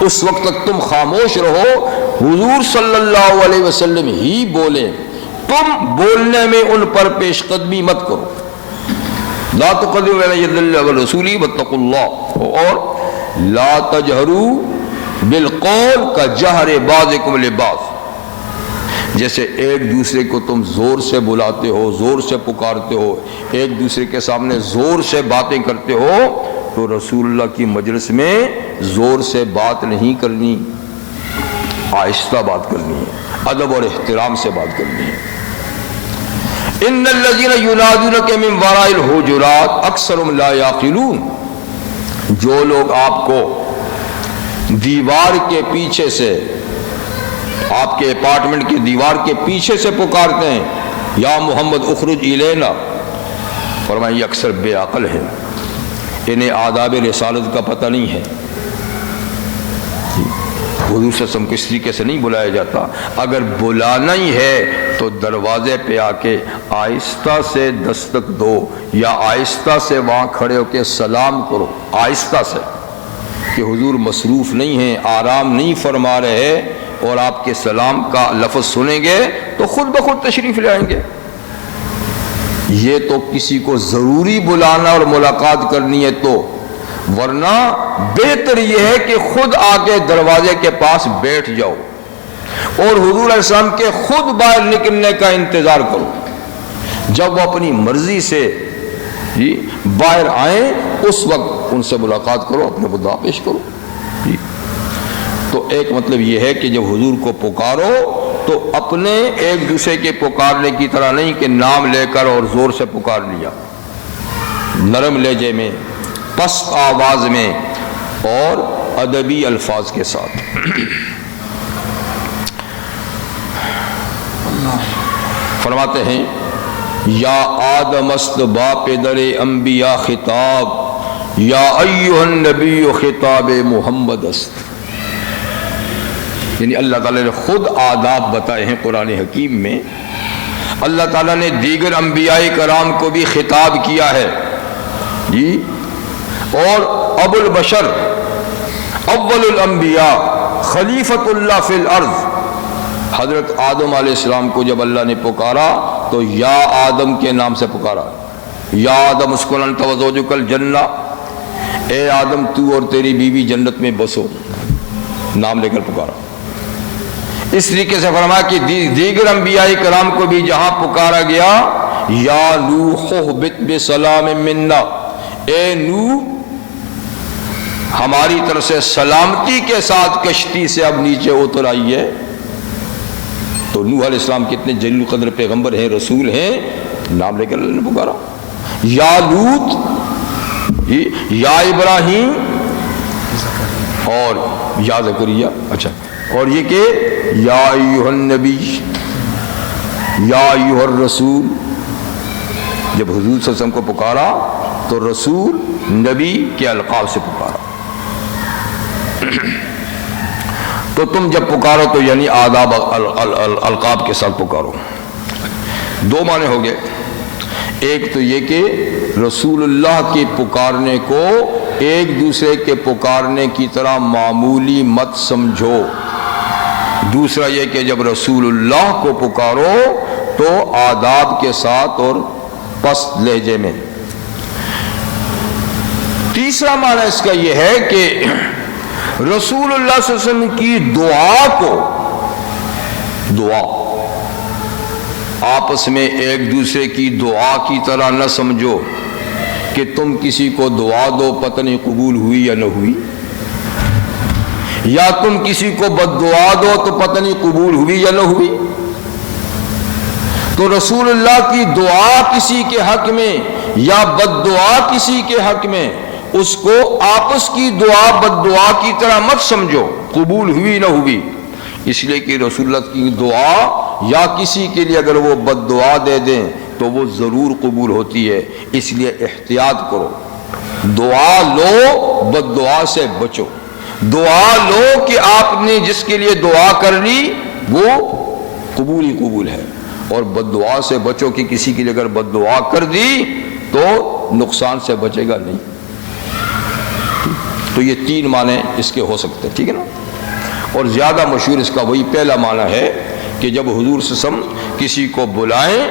اس وقت تک تم خاموش رہو، حضور صلی اللہ علیہ وسلم ہی بولیں، تم بولنے میں ان پر پیش قدمی مت کرو۔ لا تقدموا بین یدی اللہ ورسولہ واتقوا اللہ، اور لا تجہروا بالقول کجہر بعضکم لبعض، جیسے ایک دوسرے کو تم زور سے بلاتے ہو، زور سے پکارتے ہو، ایک دوسرے کے سامنے زور سے باتیں کرتے ہو، تو رسول اللہ کی مجلس میں زور سے بات نہیں کرنی، آہستہ بات کرنی ہے، ادب اور احترام سے بات کرنی ہے۔ ان الذین ینادونک من وراء الحجرات اکثرهم لا یعقلون، جو لوگ آپ کو دیوار کے پیچھے سے، آپ کے اپارٹمنٹ کی دیوار کے پیچھے سے پکارتے ہیں، یا محمد اخرج الینا، فرمایا یہ اکثر بے عقل ہے، انہیں آداب رسالت کا پتہ نہیں ہے۔ حضور صلی اللہ علیہ وسلم کو اس طریقے سے نہیں بلایا جاتا، اگر بلانا ہی ہے تو دروازے پہ آ کے آہستہ سے دستک دو، یا آہستہ سے وہاں کھڑے ہو کے سلام کرو، آہستہ سے، کہ حضور مصروف نہیں ہیں، آرام نہیں فرما رہے، اور آپ کے سلام کا لفظ سنیں گے تو خود بخود تشریف لے آئیں گے۔ یہ تو کسی کو ضروری بلانا اور ملاقات کرنی ہے تو، ورنہ بہتر یہ ہے کہ خود آ کے دروازے کے پاس بیٹھ جاؤ اور حضور علیہ السلام کے خود باہر نکلنے کا انتظار کرو، جب وہ اپنی مرضی سے باہر آئیں اس وقت ان سے ملاقات کرو، اپنے مدعا پیش کرو۔ تو ایک مطلب یہ ہے کہ جب حضور کو پکارو تو اپنے ایک دوسرے کے پکارنے کی طرح نہیں کہ نام لے کر اور زور سے پکار لیا، نرم لہجے میں، پست آواز میں اور ادبی الفاظ کے ساتھ۔ فرماتے ہیں یا آدم است با پدر انبیاء خطاب، یا ایھا النبی خطاب محمد است، یعنی اللہ تعالیٰ نے خود آداب بتائے ہیں قرآن حکیم میں۔ اللہ تعالیٰ نے دیگر انبیاء کرام کو بھی خطاب کیا ہے جی، اور ابو البشر اول الانبیاء خلیفۃ اللہ فی الارض حضرت آدم علیہ السلام کو جب اللہ نے پکارا تو یا آدم کے نام سے پکارا، یا آدم اسکن انت وزوجک الجنہ، اے آدم تو اور تیری بیوی جنت میں بسو، نام لے کر پکارا۔ اس طریقے سے فرمایا کہ دیگر انبیاء کرام کو بھی جہاں پکارا گیا، یا نوح اہبط بسلام منا، اے نوح ہماری طرف سے سلامتی کے ساتھ کشتی سے اب نیچے اتر آئیے۔ تو نوح علیہ السلام کتنے جلیل القدر پیغمبر ہیں، رسول ہیں، نام لے کر اللہ نے پکارا۔ یا لوط، یا ابراہیم اور یا زکریا، اچھا، اور یہ کہ یا ایھا النبی، یا ایھا الرسول، جب حضور صلی اللہ علیہ وسلم کو پکارا تو رسول نبی کے القاب سے پکارا. تو تم جب پکارو تو یعنی آداب القاب کے ساتھ پکارو. دو معنی ہو گئے. ایک تو یہ کہ رسول اللہ کے پکارنے کو ایک دوسرے کے پکارنے کی طرح معمولی مت سمجھو. دوسرا یہ کہ جب رسول اللہ کو پکارو تو آداب کے ساتھ اور پست لہجے میں. تیسرا معنی اس کا یہ ہے کہ رسول اللہ صلی اللہ علیہ وسلم کی دعا کو، دعا آپس میں ایک دوسرے کی دعا کی طرح نہ سمجھو کہ تم کسی کو دعا دو پتہ نہیں قبول ہوئی یا نہ ہوئی، یا تم کسی کو بد دعا دو تو پتہ نہیں قبول ہوئی یا نہ ہوئی. تو رسول اللہ کی دعا کسی کے حق میں یا بد دعا کسی کے حق میں، اس کو آپس کی دعا بد دعا کی طرح مت سمجھو قبول ہوئی نہ ہوئی. اس لیے کہ رسول اللہ کی دعا یا کسی کے لیے اگر وہ بد دعا دے دیں تو وہ ضرور قبول ہوتی ہے. اس لیے احتیاط کرو، دعا لو بد دعا سے بچو. دعا لو کہ آپ نے جس کے لیے دعا کر لی وہ قبول ہی قبول ہے، اور بد دعا سے بچو کہ کسی کے لیے اگر بد دعا کر دی تو نقصان سے بچے گا نہیں. تو یہ تین معنی اس کے ہو سکتے ہیں، ٹھیک ہے نا. اور زیادہ مشہور اس کا وہی پہلا معنی ہے کہ جب حضور صلی اللہ علیہ وسلم کسی کو بلائیں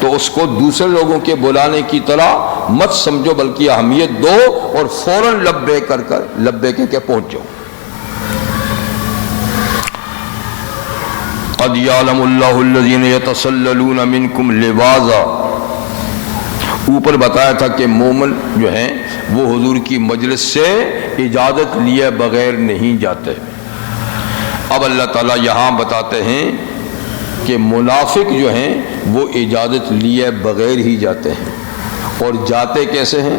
تو اس کو دوسرے لوگوں کے بلانے کی طرح مت سمجھو بلکہ اہمیت دو اور فوراً لبے کر لبے کے پہنچ جاؤ. قد یعلم اللہ الذین یتسللون منکم لواذا، اوپر بتایا تھا کہ مومن جو ہیں وہ حضور کی مجلس سے اجازت لیے بغیر نہیں جاتے. اب اللہ تعالیٰ یہاں بتاتے ہیں کہ منافق جو ہیں وہ اجازت لیے بغیر ہی جاتے ہیں. اور جاتے کیسے ہیں؟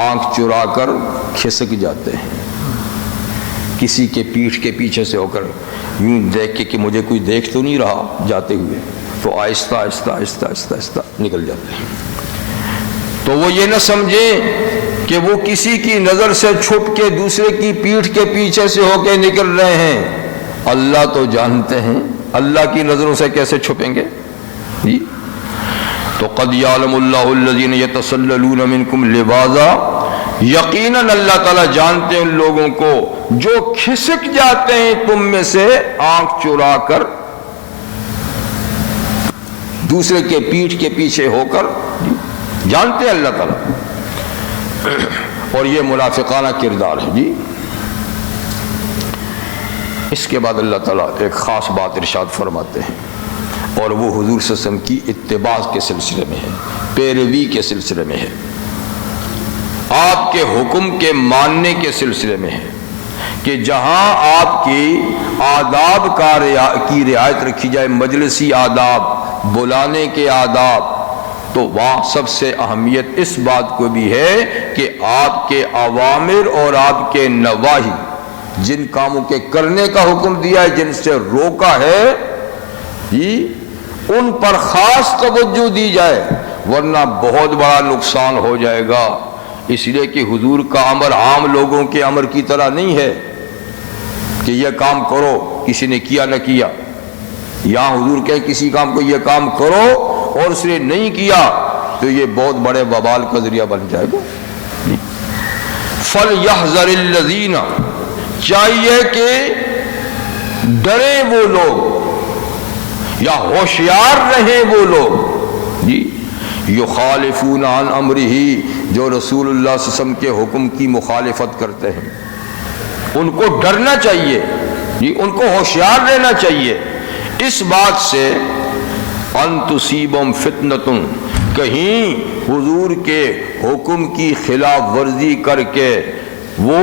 آنکھ چرا کر کھسک جاتے ہیں، کسی کے پیٹھ کے پیچھے سے ہو کر یوں دیکھ کے کہ مجھے کوئی دیکھ تو نہیں رہا جاتے ہوئے، تو آہستہ آہستہ آہستہ آہستہ آہستہ نکل جاتے ہیں. تو وہ یہ نہ سمجھیں کہ وہ کسی کی نظر سے چھپ کے دوسرے کی پیٹھ کے پیچھے سے ہو کے نکل رہے ہیں. اللہ تو جانتے ہیں، اللہ کی نظروں سے کیسے چھپیں گے جی. تو قد یعلم اللہ الذین یتسللون منکم لواذا، یقیناً اللہ تعالیٰ جانتے ہیں ان لوگوں کو جو کھسک جاتے ہیں تم میں سے آنکھ چرا کر دوسرے کے پیٹھ کے پیچھے ہو کر، جانتے ہیں اللہ تعالیٰ. اور یہ منافقانہ کردار ہے جی. اس کے بعد اللہ تعالیٰ ایک خاص بات ارشاد فرماتے ہیں، اور وہ حضور صلی اللہ علیہ وسلم کی اتباع کے سلسلے میں ہے، پیروی کے سلسلے میں ہے، آپ کے حکم کے ماننے کے سلسلے میں ہے کہ جہاں آپ کی آداب کی رعایت رکھی جائے، مجلسی آداب، بلانے کے آداب، تو وہاں سب سے اہمیت اس بات کو بھی ہے کہ آپ کے اوامر اور آپ کے نواہی، جن کاموں کے کرنے کا حکم دیا ہے، جن سے روکا ہے جی، ان پر خاص توجہ دی جائے، ورنہ بہت بڑا نقصان ہو جائے گا. اس لیے کہ حضور کا امر عام لوگوں کے امر کی طرح نہیں ہے کہ یہ کام کرو کسی نے کیا نہ کیا. یہاں حضور کہیں کسی کام کو یہ کام کرو اور اس نے نہیں کیا تو یہ بہت بڑے وبال کا ذریعہ بن جائے گا. فَلْيَحْذَرِ الَّذِينَ، چاہیے کہ ڈریں وہ لوگ یا ہوشیار رہیں وہ لوگ جی، یخالفون عن امرہ، جو رسول اللہ صلی اللہ علیہ وسلم کے حکم کی مخالفت کرتے ہیں. ان کو ڈرنا چاہیے جی، ان کو ہوشیار رہنا چاہیے اس بات سے ان تصیبہم فتنۃ، کہیں حضور کے حکم کی خلاف ورزی کر کے وہ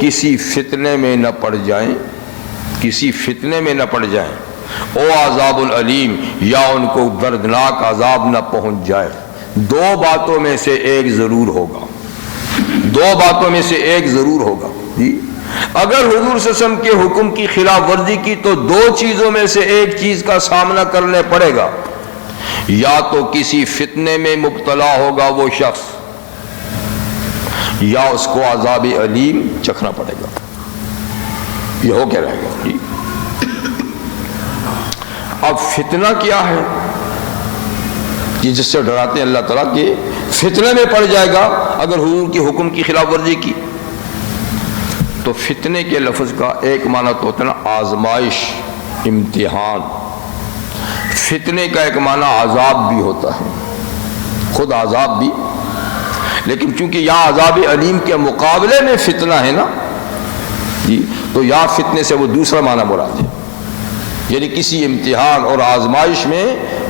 کسی فتنے میں نہ پڑ جائیں، کسی فتنے میں نہ پڑ جائیں، او عذاب العلیم، یا ان کو دردناک عذاب نہ پہنچ جائے. دو باتوں میں سے ایک ضرور ہوگا، دو باتوں میں سے ایک ضرور ہوگا جی۔ اگر حضور صلی اللہ علیہ وسلم کے حکم کی خلاف ورزی کی تو دو چیزوں میں سے ایک چیز کا سامنا کرنے پڑے گا، یا تو کسی فتنے میں مبتلا ہوگا وہ شخص، یا اس کو عذاب علیم چکھنا پڑے گا۔ یہ ہو کیا رہے گا جی۔ اب فتنہ کیا ہے کہ جس سے ڈراتے ہیں اللہ تعالیٰ کہ فتنے میں پڑ جائے گا اگر حضور کے حکم کی خلاف ورزی کی؟ تو فتنے کے لفظ کا ایک معنی تو ہوتا ہے نا آزمائش، امتحان۔ فتنے کا ایک معنی عذاب بھی ہوتا ہے، خود عذاب بھی، لیکن چونکہ یہاں عذاب علیم کے مقابلے میں فتنہ ہے نا جی، تو یہاں فتنے سے وہ دوسرا معنی مراد ہے، یعنی کسی امتحان اور آزمائش میں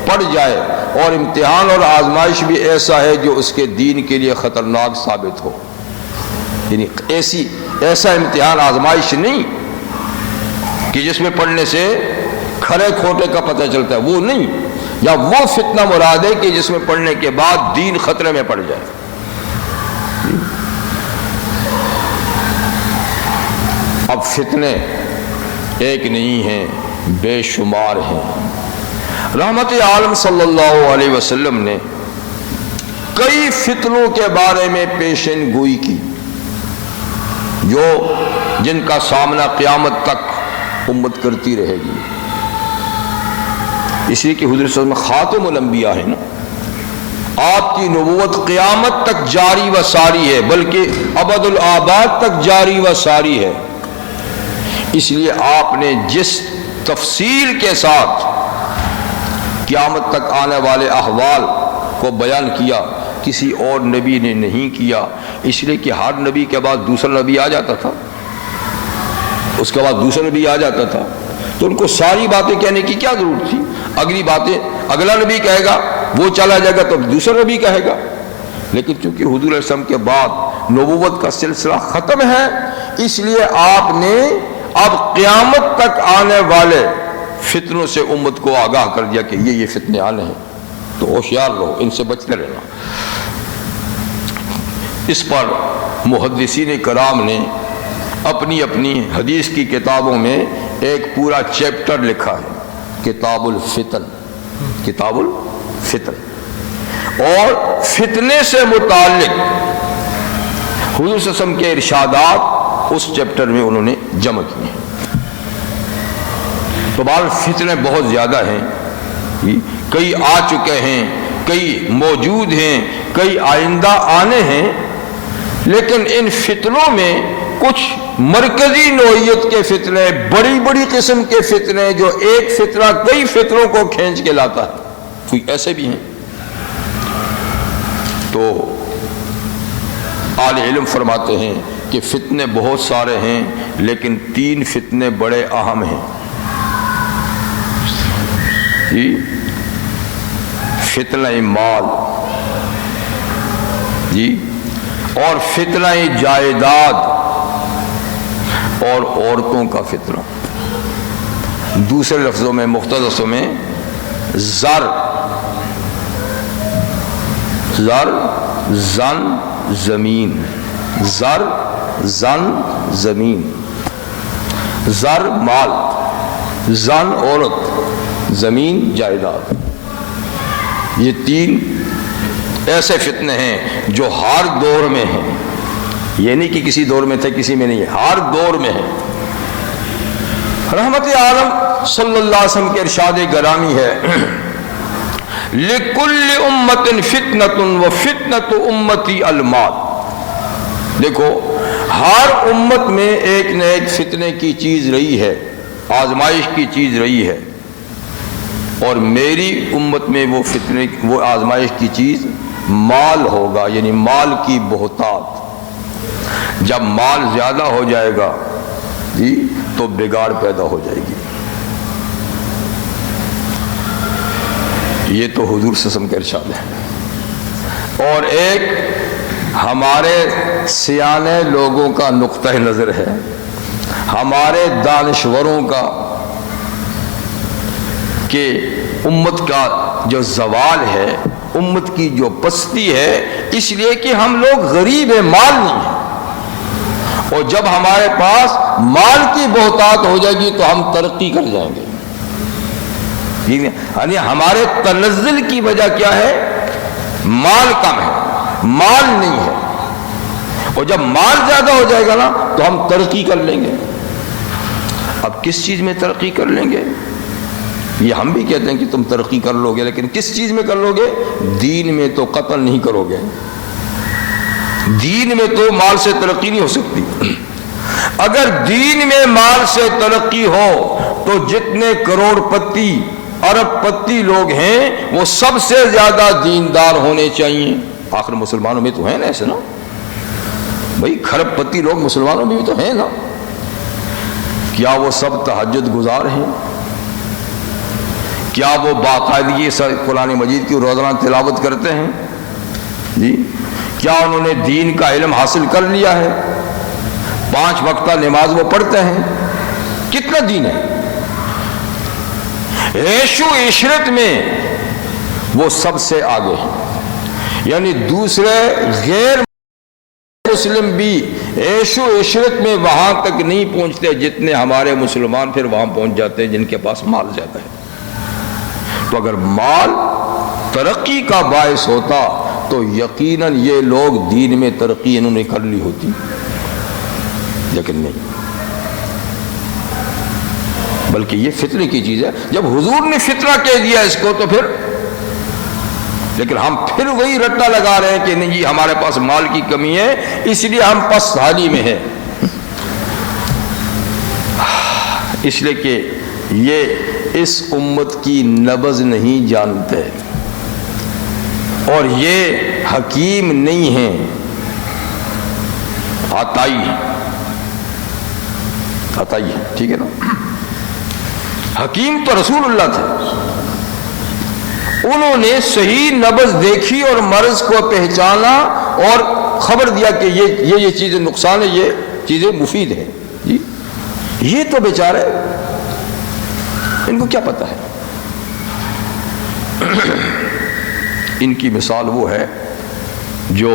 پڑ جائے، اور امتحان اور آزمائش بھی ایسا ہے جو اس کے دین کے لیے خطرناک ثابت ہو، یعنی ایسا امتحان آزمائش نہیں کہ جس میں پڑھنے سے کھرے کھوٹے کا پتہ چلتا ہے، وہ نہیں، یا وہ فتنہ مراد ہے کہ جس میں پڑھنے کے بعد دین خطرے میں پڑ جائے۔ اب فتنے ایک نہیں ہیں، بے شمار ہیں۔ رحمت عالم صلی اللہ علیہ وسلم نے کئی فتنوں کے بارے میں پیشن گوئی کی جن کا سامنا قیامت تک امت کرتی رہے گی، اس لیے کہ حضور صلی اللہ علیہ وسلم خاتم الانبیاء ہے نا، آپ کی نبوت قیامت تک جاری و ساری ہے، بلکہ ابد الآباد تک جاری و ساری ہے۔ اس لیے آپ نے جس تفصیل کے ساتھ قیامت تک آنے والے احوال کو بیان کیا کسی اور نبی نے نہیں کیا، اس لیے کہ ہر نبی کے بعد دوسرا نبی آ جاتا تھا، اس کے بعد دوسرا نبی آ جاتا تھا، تو ان کو ساری باتیں کہنے کی کیا ضرورت تھی؟ اگلی باتیں اگلا نبی کہے گا، وہ چلا جائے گا تو دوسرا نبی کہے گا۔ لیکن چونکہ حضور علیہ السلام کے بعد نبوت کا سلسلہ ختم ہے، اس لیے آپ نے اب قیامت تک آنے والے فتنوں سے امت کو آگاہ کر دیا کہ یہ فتنے آنے ہیں، تو ہوشیار رہو، ان سے بچتے رہنا۔ اس پر محدثین کرام نے اپنی اپنی حدیث کی کتابوں میں ایک پورا چیپٹر لکھا ہے، کتاب الفتن، کتاب الفتن، اور فتنے سے متعلق حضور صلی اللہ علیہ وسلم کے ارشادات اس چیپٹر میں انہوں نے جمع کیے ہیں۔ تو بہرحال فتنے بہت زیادہ ہیں، کئی آ چکے ہیں، کئی موجود ہیں، کئی آئندہ آنے ہیں، لیکن ان فتنوں میں کچھ مرکزی نوعیت کے فتنے، بڑی بڑی قسم کے فتنے جو ایک فتنہ کئی فتنوں کو کھینچ کے لاتا ہے، کوئی ایسے بھی ہیں۔ تو اہل علم فرماتے ہیں کہ فتنے بہت سارے ہیں، لیکن تین فتنے بڑے اہم ہیں جی۔ فتنہ مال جی، اور فتنہ جائیداد، اور عورتوں کا فتنہ، دوسرے لفظوں میں مختصر میں زر، زن، زمین، زر، زن، زمین، زر مال، زن عورت، زمین جائیداد۔ یہ تین ایسے فتنے ہیں جو ہر دور میں ہیں، یہ نہیں کہ کسی دور میں تھے کسی میں نہیں ہے، ہر دور میں ہے۔ رحمت عالم صلی اللہ علیہ وسلم کے ارشاد گرامی ہے، لِكُلِّ أُمَّةٍ فِتْنَةٌ وَفِتْنَةُ أُمَّتِي الْمَالِ۔ دیکھو، ہر امت میں ایک نہ ایک فتنے کی چیز رہی ہے، آزمائش کی چیز رہی ہے، اور میری امت میں وہ آزمائش کی چیز مال ہوگا، یعنی مال کی بہتات۔ جب مال زیادہ ہو جائے گا جی تو بگاڑ پیدا ہو جائے گی۔ یہ تو حضور صلی اللہ علیہ وسلم کا ارشاد ہے، اور ایک ہمارے سیانے لوگوں کا نقطہ نظر ہے، ہمارے دانشوروں کا، کہ امت کا جو زوال ہے امت کی جو پستی ہے اس لیے کہ ہم لوگ غریب ہیں، مال نہیں ہے، اور جب ہمارے پاس مال کی بہتات ہو جائے گی تو ہم ترقی کر جائیں گے۔ یعنی ہمارے تنزل کی وجہ کیا ہے؟ مال کم ہے، مال نہیں ہے، اور جب مال زیادہ ہو جائے گا نا تو ہم ترقی کر لیں گے۔ اب کس چیز میں ترقی کر لیں گے؟ یہ ہم بھی کہتے ہیں کہ تم ترقی کر لو گے، لیکن کس چیز میں کر لو گے؟ دین میں تو قتل نہیں کرو گے، دین میں تو مال سے ترقی نہیں ہو سکتی۔ اگر دین میں مال سے ترقی ہو تو جتنے کروڑ پتی ارب پتی لوگ ہیں وہ سب سے زیادہ دیندار ہونے چاہیے۔ آخر مسلمانوں میں تو ہیں نا ایسے نا بھائی، کھرب پتی لوگ مسلمانوں میں بھی تو ہیں نا، کیا وہ سب تہجد گزار ہیں؟ کیا وہ باقاعدگی سے قرآن مجید کی روزانہ تلاوت کرتے ہیں؟ جی کیا انہوں نے دین کا علم حاصل کر لیا ہے؟ 5 وقتہ نماز وہ پڑھتے ہیں؟ کتنا دین ہے؟ عیش و عشرت میں وہ سب سے آگے ہیں، یعنی دوسرے غیر مسلم بھی عیش و عشرت میں وہاں تک نہیں پہنچتے جتنے ہمارے مسلمان پھر وہاں پہنچ جاتے ہیں جن کے پاس مال زیادہ ہے۔ تو اگر مال ترقی کا باعث ہوتا تو یقیناً یہ لوگ دین میں ترقی انہوں نے کر لی ہوتی، لیکن نہیں، بلکہ یہ فطرے کی چیز ہے۔ جب حضور نے فطرہ کہہ دیا اس کو تو پھر، لیکن ہم پھر وہی رٹا لگا رہے ہیں کہ نہیں جی ہمارے پاس مال کی کمی ہے اس لیے ہم پس حالی میں ہیں، اس لیے کہ یہ اس امت کی نبض نہیں جانتے اور یہ حکیم نہیں ہیں، عطائی ہیں، عطائی ہیں، ٹھیک ہے نا۔ حکیم تو رسول اللہ تھے، انہوں نے صحیح نبض دیکھی اور مرض کو پہچانا اور خبر دیا کہ یہ چیزیں نقصان ہے، یہ چیزیں مفید ہیں۔ جی یہ تو بیچارے ان کو کیا پتہ ہے؟ ان کی مثال وہ ہے جو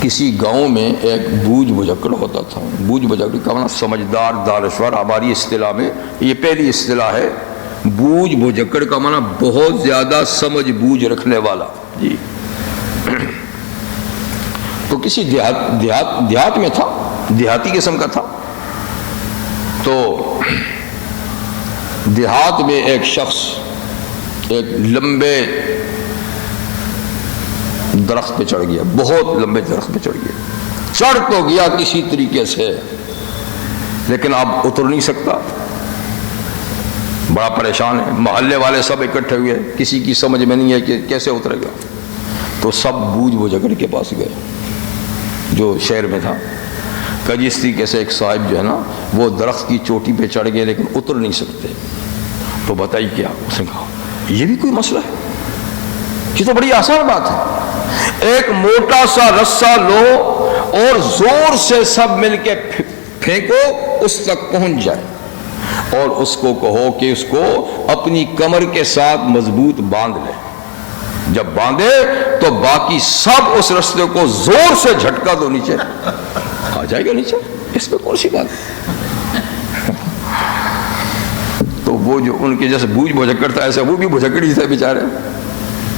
کسی گاؤں میں ایک بوجھ بجکڑ ہوتا تھا۔ بوجھ بجکڑ کا معنی سمجھدار، دانشور، ہماری اصطلاح میں یہ پہلی اصطلاح ہے۔ بوجھ بجکڑ کا معنی بہت زیادہ سمجھ بوجھ رکھنے والا۔ جی تو کسی دیہات میں تھا، دیہاتی قسم کا تھا۔ تو دیہات میں ایک شخص ایک لمبے درخت پہ چڑھ گیا، بہت لمبے درخت پہ چڑھ گیا، چڑھ تو گیا کسی طریقے سے لیکن اب اتر نہیں سکتا، بڑا پریشان ہے۔ محلے والے سب اکٹھے ہوئے، کسی کی سمجھ میں نہیں ہے کہ کیسے اترے گا، تو سب بوجھ بجکڑ کے پاس گئے جو شہر میں تھا۔ کہ جس طریقے سے ایک صاحب جو ہے نا وہ درخت کی چوٹی پہ چڑھ گئے لیکن اتر نہیں سکتے، تو بتائی کیا؟ اس نے کہا یہ بھی کوئی مسئلہ ہے، یہ تو بڑی آسان بات ہے، ایک موٹا سا رسہ لو اور زور سے سب مل کے پھینکو اس تک پہنچ جائے، اور اس کو کہو کہ اس کو اپنی کمر کے ساتھ مضبوط باندھ لے، جب باندھے تو باقی سب اس رستے کو زور سے جھٹکا دو، نیچے آ جائے گا نیچے، اس میں کون سی بات ہے؟ تو وہ جو ان کے جیسے بوجھ بجکڑ تھا ایسے وہ بھی بجکڑی تھے بیچارے،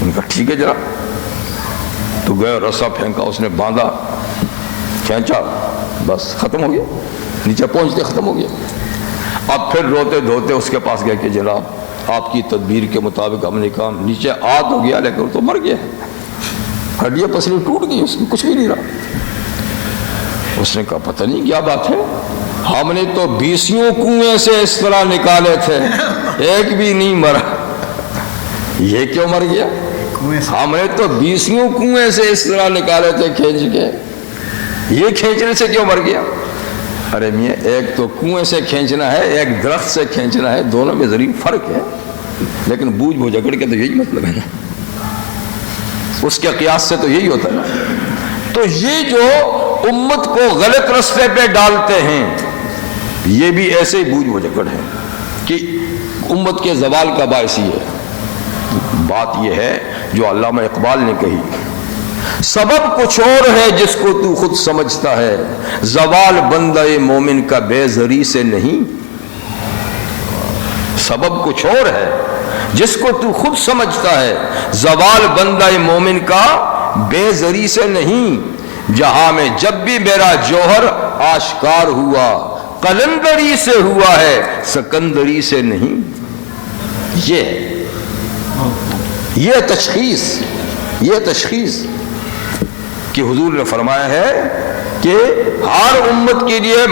ان کا ٹھیک ہے جرا، تو گیا رسا پھینکا، اس نے باندھا، کھینچا، بس ختم ہو گیا، نیچے پہنچتے ختم ہو گیا۔ اب پھر روتے دھوتے اس کے پاس گئے کہ جناب آپ کی تدبیر کے مطابق ہم نے کام، نیچے آ تو گیا لیکن تو مر گیا، ہڈیاں پسلی ٹوٹ گئی، اس میں کچھ بھی نہیں رہا۔ اس نے کہا پتہ نہیں کیا بات ہے، ہم نے تو 20 کنویں سے اس طرح نکالے تھے، ایک بھی نہیں مرا، یہ کیوں مر گیا؟ ہم نے تو 20 کنویں سے اس طرح نکالے تھے کھینچ کے، یہ کھینچنے سے کیوں مر گیا؟ ارے میاں ایک تو کنویں سے کھینچنا ہے، ایک درخت سے کھینچنا ہے، دونوں میں ضروری فرق ہے، لیکن بوجھ بجکڑ کے تو یہی مطلب ہے نا، اس کے قیاس سے تو یہی ہوتا ہے نا۔ تو یہ جو امت کو غلط رستے پہ ڈالتے ہیں یہ بھی ایسے ہی بوجھ بجکڑ ہے کہ امت کے زوال کا باعث ہی ہے۔ بات یہ ہے جو علامہ اقبال نے کہی، سبب کچھ اور ہے جس کو تو خود سمجھتا ہے، زوال بندہ مومن کا بے زری سے نہیں۔ سبب کچھ اور ہے جس کو تو خود سمجھتا ہے، زوال بندہ مومن کا بے زری سے نہیں۔ جہاں میں جب بھی میرا جوہر آشکار ہوا، قلندری سے ہوا ہے سکندری سے نہیں۔ یہ تشخیص کہ حضور نے فرمایا ہے کہ ہر امت کے لیے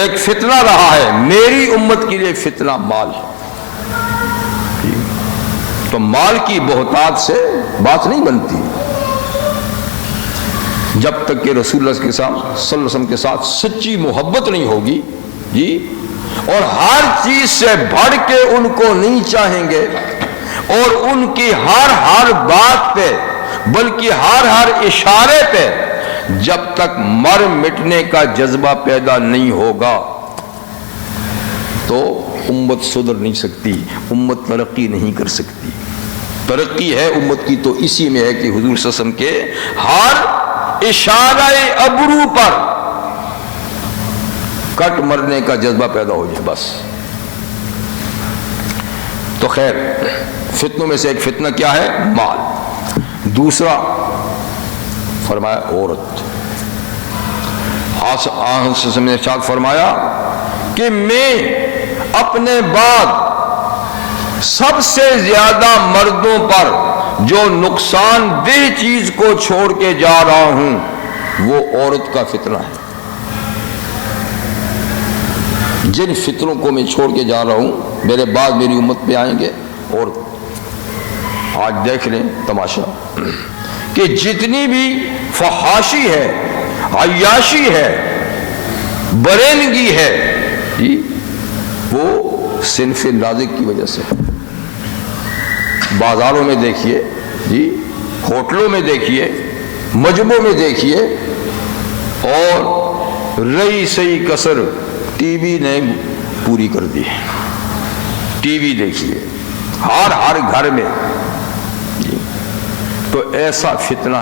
ایک فتنہ رہا ہے، میری امت کے لیے فتنہ مال ہے۔ تو مال کی بہتات سے بات نہیں بنتی جب تک کہ رسول اللہ صلی اللہ علیہ وسلم کے ساتھ سچی محبت نہیں ہوگی جی، اور ہر چیز سے بڑھ کے ان کو نہیں چاہیں گے، اور ان کی ہر بات پہ بلکہ ہر اشارے پہ جب تک مر مٹنے کا جذبہ پیدا نہیں ہوگا تو امت سدھر نہیں سکتی، امت ترقی نہیں کر سکتی۔ ترقی ہے امت کی تو اسی میں ہے کہ حضور صلی اللہ علیہ وسلم کے ہر اشارہ ابرو پر کٹ مرنے کا جذبہ پیدا ہو جائے بس۔ تو خیر، فتنوں میں سے ایک فتنہ کیا ہے؟ مال۔ دوسرا فرمایا عورت۔ آن نے ارشاد فرمایا کہ میں اپنے بعد سب سے زیادہ مردوں پر جو نقصان دہ چیز کو چھوڑ کے جا رہا ہوں وہ عورت کا فتنہ ہے۔ جن فتنوں کو میں چھوڑ کے جا رہا ہوں میرے بعد میری امت پہ آئیں گے عورت۔ آج دیکھ لیں تماشا کہ جتنی بھی فحاشی ہے، عیاشی ہے، برینگی ہے جی، وہ صنف نازک کی وجہ سے۔ بازاروں میں دیکھیے جی، ہوٹلوں میں دیکھیے، مجمعوں میں دیکھیے، اور رئی سئی کسر ٹی وی نے پوری کر دی۔ ٹی وی دیکھیے ہر گھر میں جی۔ تو ایسا فتنہ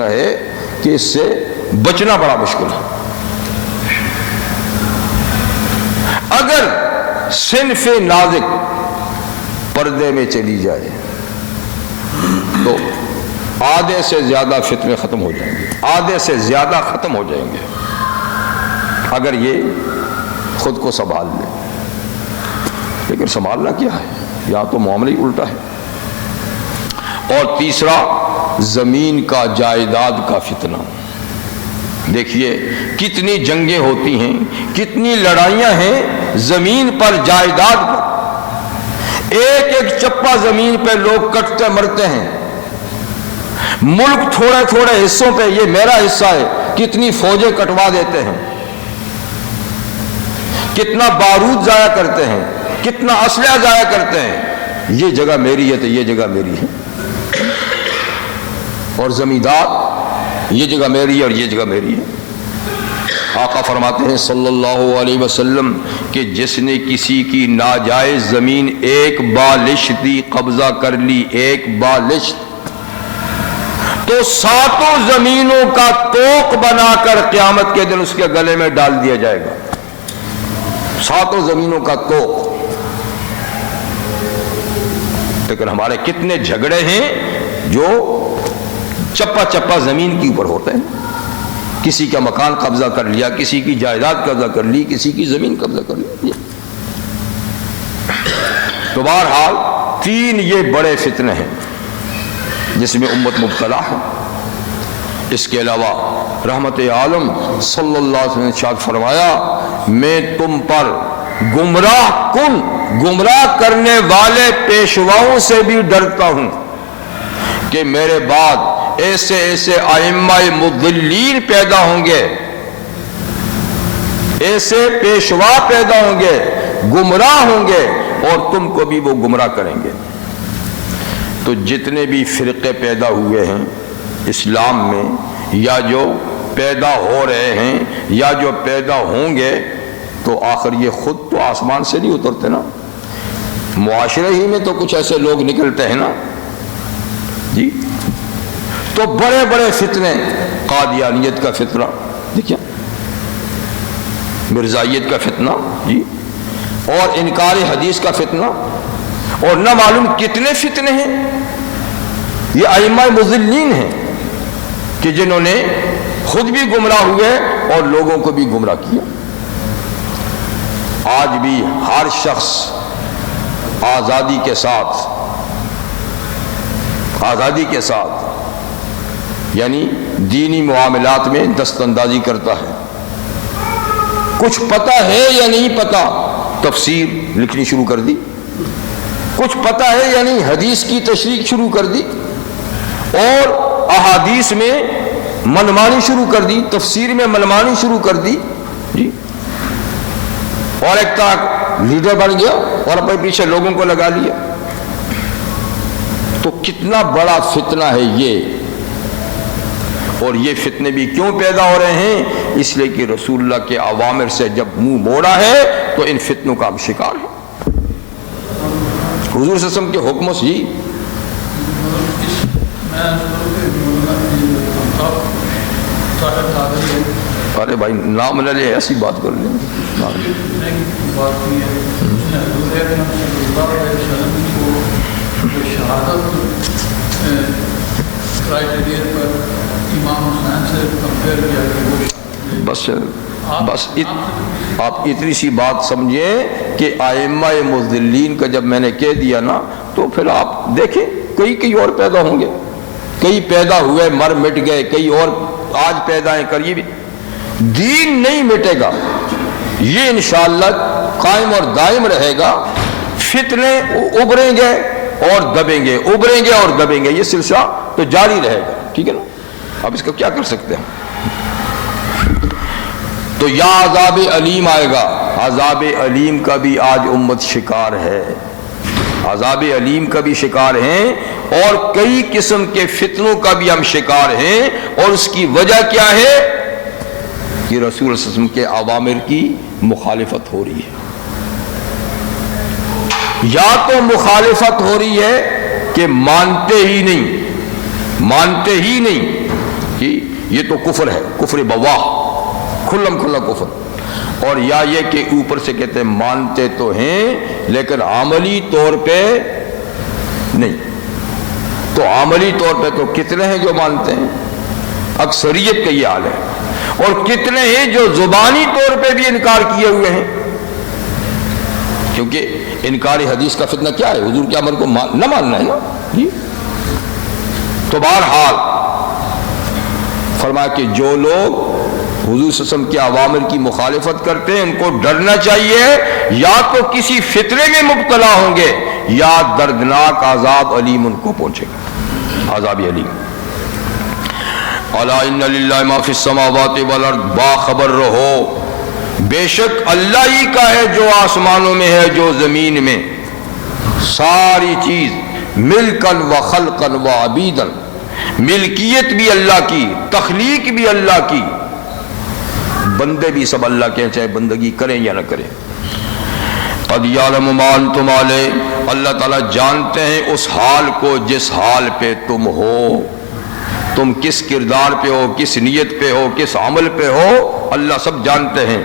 ہے کہ اس سے بچنا بڑا مشکل ہے۔ اگر صنف نازک پردے میں چلی جائے تو آدھے سے زیادہ فتنے ختم ہو جائیں گے، آدھے سے زیادہ ختم ہو جائیں گے اگر یہ خود کو سنبھال لے۔ لیکن سنبھالنا کیا ہے؟ یا تو معاملہ ہی الٹا ہے۔ اور تیسرا زمین کا، جائیداد کا فتنہ۔ دیکھیے کتنی جنگیں ہوتی ہیں، کتنی لڑائیاں ہیں زمین پر، جائیداد پر۔ ایک چپا زمین پہ لوگ کٹتے مرتے ہیں، ملک تھوڑے حصوں پہ یہ میرا حصہ ہے، کتنی فوجیں کٹوا دیتے ہیں، کتنا بارود ضائع کرتے ہیں، کتنا اسلحہ ضائع کرتے ہیں۔ یہ جگہ میری ہے تو یہ جگہ میری ہے، اور زمیندار یہ جگہ میری ہے اور یہ جگہ میری ہے۔ آقا فرماتے ہیں صلی اللہ علیہ وسلم کہ جس نے کسی کی ناجائز زمین ایک بالشت دی، قبضہ کر لی، ایک بالشت، تو ساتوں زمینوں کا توق بنا کر قیامت کے دن اس کے گلے میں ڈال دیا جائے گا۔ ساتوں زمینوں کا توق۔ لیکن ہمارے کتنے جھگڑے ہیں جو چپا زمین کے اوپر ہوتے ہیں، کسی کا مکان قبضہ کر لیا، کسی کی جائیداد قبضہ کر لی، کسی کی زمین قبضہ کر لی۔ تو بہرحال تین یہ بڑے فتنے ہیں جس میں امت مبتلا ہے۔ اس کے علاوہ رحمت عالم صلی اللہ علیہ وسلم نے ارشاد فرمایا میں تم پر گمراہ کرنے والے پیشواؤں سے بھی ڈرتا ہوں کہ میرے بعد ایسے ائمہ مضلین پیدا ہوں گے، ایسے پیشوا پیدا ہوں گے، گمراہ ہوں گے، اور تم کو بھی وہ گمراہ کریں گے۔ تو جتنے بھی فرقے پیدا ہوئے ہیں اسلام میں، یا جو پیدا ہو رہے ہیں یا جو پیدا ہوں گے، تو آخر یہ خود تو آسمان سے نہیں اترتے نا، معاشرے ہی میں تو کچھ ایسے لوگ نکلتے ہیں نا جی، تو بڑے بڑے فتنے، قادیانیت کا فتنہ دیکھیں، مرزائیت کا فتنہ جی، اور انکار حدیث کا فتنہ، اور نہ معلوم کتنے فتنے ہیں۔ یہ ائمہ مضلین ہیں کہ جنہوں نے خود بھی گمراہ ہوئے اور لوگوں کو بھی گمراہ کیا۔ آج بھی ہر شخص آزادی کے ساتھ یعنی دینی معاملات میں دست اندازی کرتا ہے۔ کچھ پتہ ہے یا نہیں پتہ، تفسیر لکھنی شروع کر دی، کچھ پتہ ہے یا نہیں حدیث کی تشریح شروع کر دی، اور احادیث میں منمانی شروع کر دی، تفسیر میں منمانی شروع کر دی جی، اور ایک طرح لیڈر بن گیا اور اپنے پیچھے لوگوں کو لگا لیا۔ تو کتنا بڑا فتنہ ہے یہ، اور یہ فتنے بھی کیوں پیدا ہو رہے ہیں؟ اس لیے کہ رسول اللہ کے اوامر سے جب منہ موڑا ہے تو ان فتنوں کا ہم شکار ہیں۔ حضور صلی اللہ علیہ وسلم کے حکموں سے جی ارے بھائی نام لے لے، ایسی بات کر لیں۔ بس آپ اتنی سی بات سمجھیں کہ ائمہ مضلین کا جب میں نے کہہ دیا نا، تو پھر آپ دیکھیں کئی اور پیدا ہوں گے، کئی پیدا ہوئے مر مٹ گئے، کئی اور آج پیدا ہیں کریے بھی، دین نہیں مٹے گا، یہ انشاءاللہ قائم اور دائم رہے گا۔ فتنے ابھریں گے اور دبیں گے، ابھریں گے اور دبیں گے، یہ سلسلہ تو جاری رہے گا، ٹھیک ہے نا؟ اب اس کا کیا کر سکتے ہیں؟ تو یا عذاب علیم آئے گا، عذاب علیم کا بھی آج امت شکار ہے، عذاب علیم کا بھی شکار ہیں، اور کئی قسم کے فتنوں کا بھی ہم شکار ہیں۔ اور اس کی وجہ کیا ہے؟ کہ رسول صلی اللہ علیہ وسلم کے اوامر کی مخالفت ہو رہی ہے، یا تو مخالفت ہو رہی ہے کہ مانتے ہی نہیں کہ یہ تو کفر ہے، کفر بواح، کھلم کھلا کفر، اور یا یہ کہ اوپر سے کہتے ہیں مانتے تو ہیں لیکن عملی طور پہ نہیں۔ تو عملی طور پہ تو کتنے ہیں جو مانتے ہیں؟ اکثریت کا یہ حال ہے، اور کتنے ہیں جو زبانی طور پہ بھی انکار کیے ہوئے ہیں، کیونکہ انکار حدیث کا فتنہ کیا ہے؟ حضور کے امر کو نہ ماننا ہے نا جی۔ تو بہرحال فرمایا کہ جو لوگ حضور صلی اللہ علیہ وسلم کے اوامر کی مخالفت کرتے ہیں ان کو ڈرنا چاہیے، یا تو کسی فتنے میں مبتلا ہوں گے یا دردناک عذاب علیم ان کو پہنچے گا، عذاب علیم۔ الا ان للہ ما فی السماوات والارض، باخبر رہو بے شک اللہ ہی کا ہے جو آسمانوں میں ہے جو زمین میں، ساری چیز ملکن و خلقن و عبیدن، ملکیت بھی اللہ کی، تخلیق بھی اللہ کی، بندے بھی سب اللہ کے، چاہے بندگی کریں یا نہ کریں۔ قد یعلم ما انتم علیہ، اللہ تعالیٰ جانتے ہیں اس حال کو جس حال پہ تم ہو، تم کس کردار پہ ہو، کس نیت پہ ہو، کس عمل پہ ہو، اللہ سب جانتے ہیں۔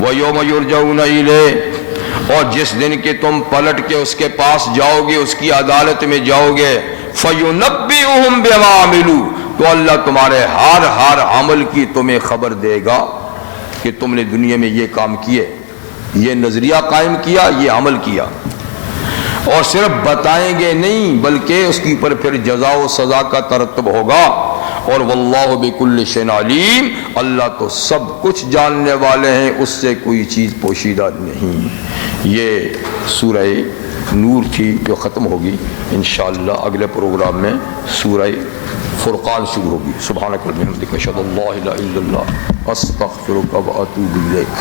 وَيَوْمَ يُرْجَعُونَ إِلَيْهِ، اور جس دن کہ تم پلٹ کے اس کے پاس جاؤ گے، اس کی عدالت میں جاؤ گے، فَيُنَبِّئُهُمْ بِمَا عَمِلُوا، تو اللہ تمہارے ہر عمل کی تمہیں خبر دے گا کہ تم نے دنیا میں یہ کام کیے، یہ نظریہ قائم کیا، یہ عمل کیا، اور صرف بتائیں گے نہیں بلکہ اس کے اوپر پھر جزا و سزا کا ترتب ہوگا۔ اور واللہ بکل شیء علیم، اللہ تو سب کچھ جاننے والے ہیں، اس سے کوئی چیز پوشیدہ نہیں۔ یہ سورہ نور تھی جو ختم ہوگی، انشاءاللہ اگلے پروگرام میں سورہ فرقان شروع ہوگی۔ سبحانک اللہم وبحمدک، اشہد ان لا الہ الا اللہ، استغفرک و اتوب الیک۔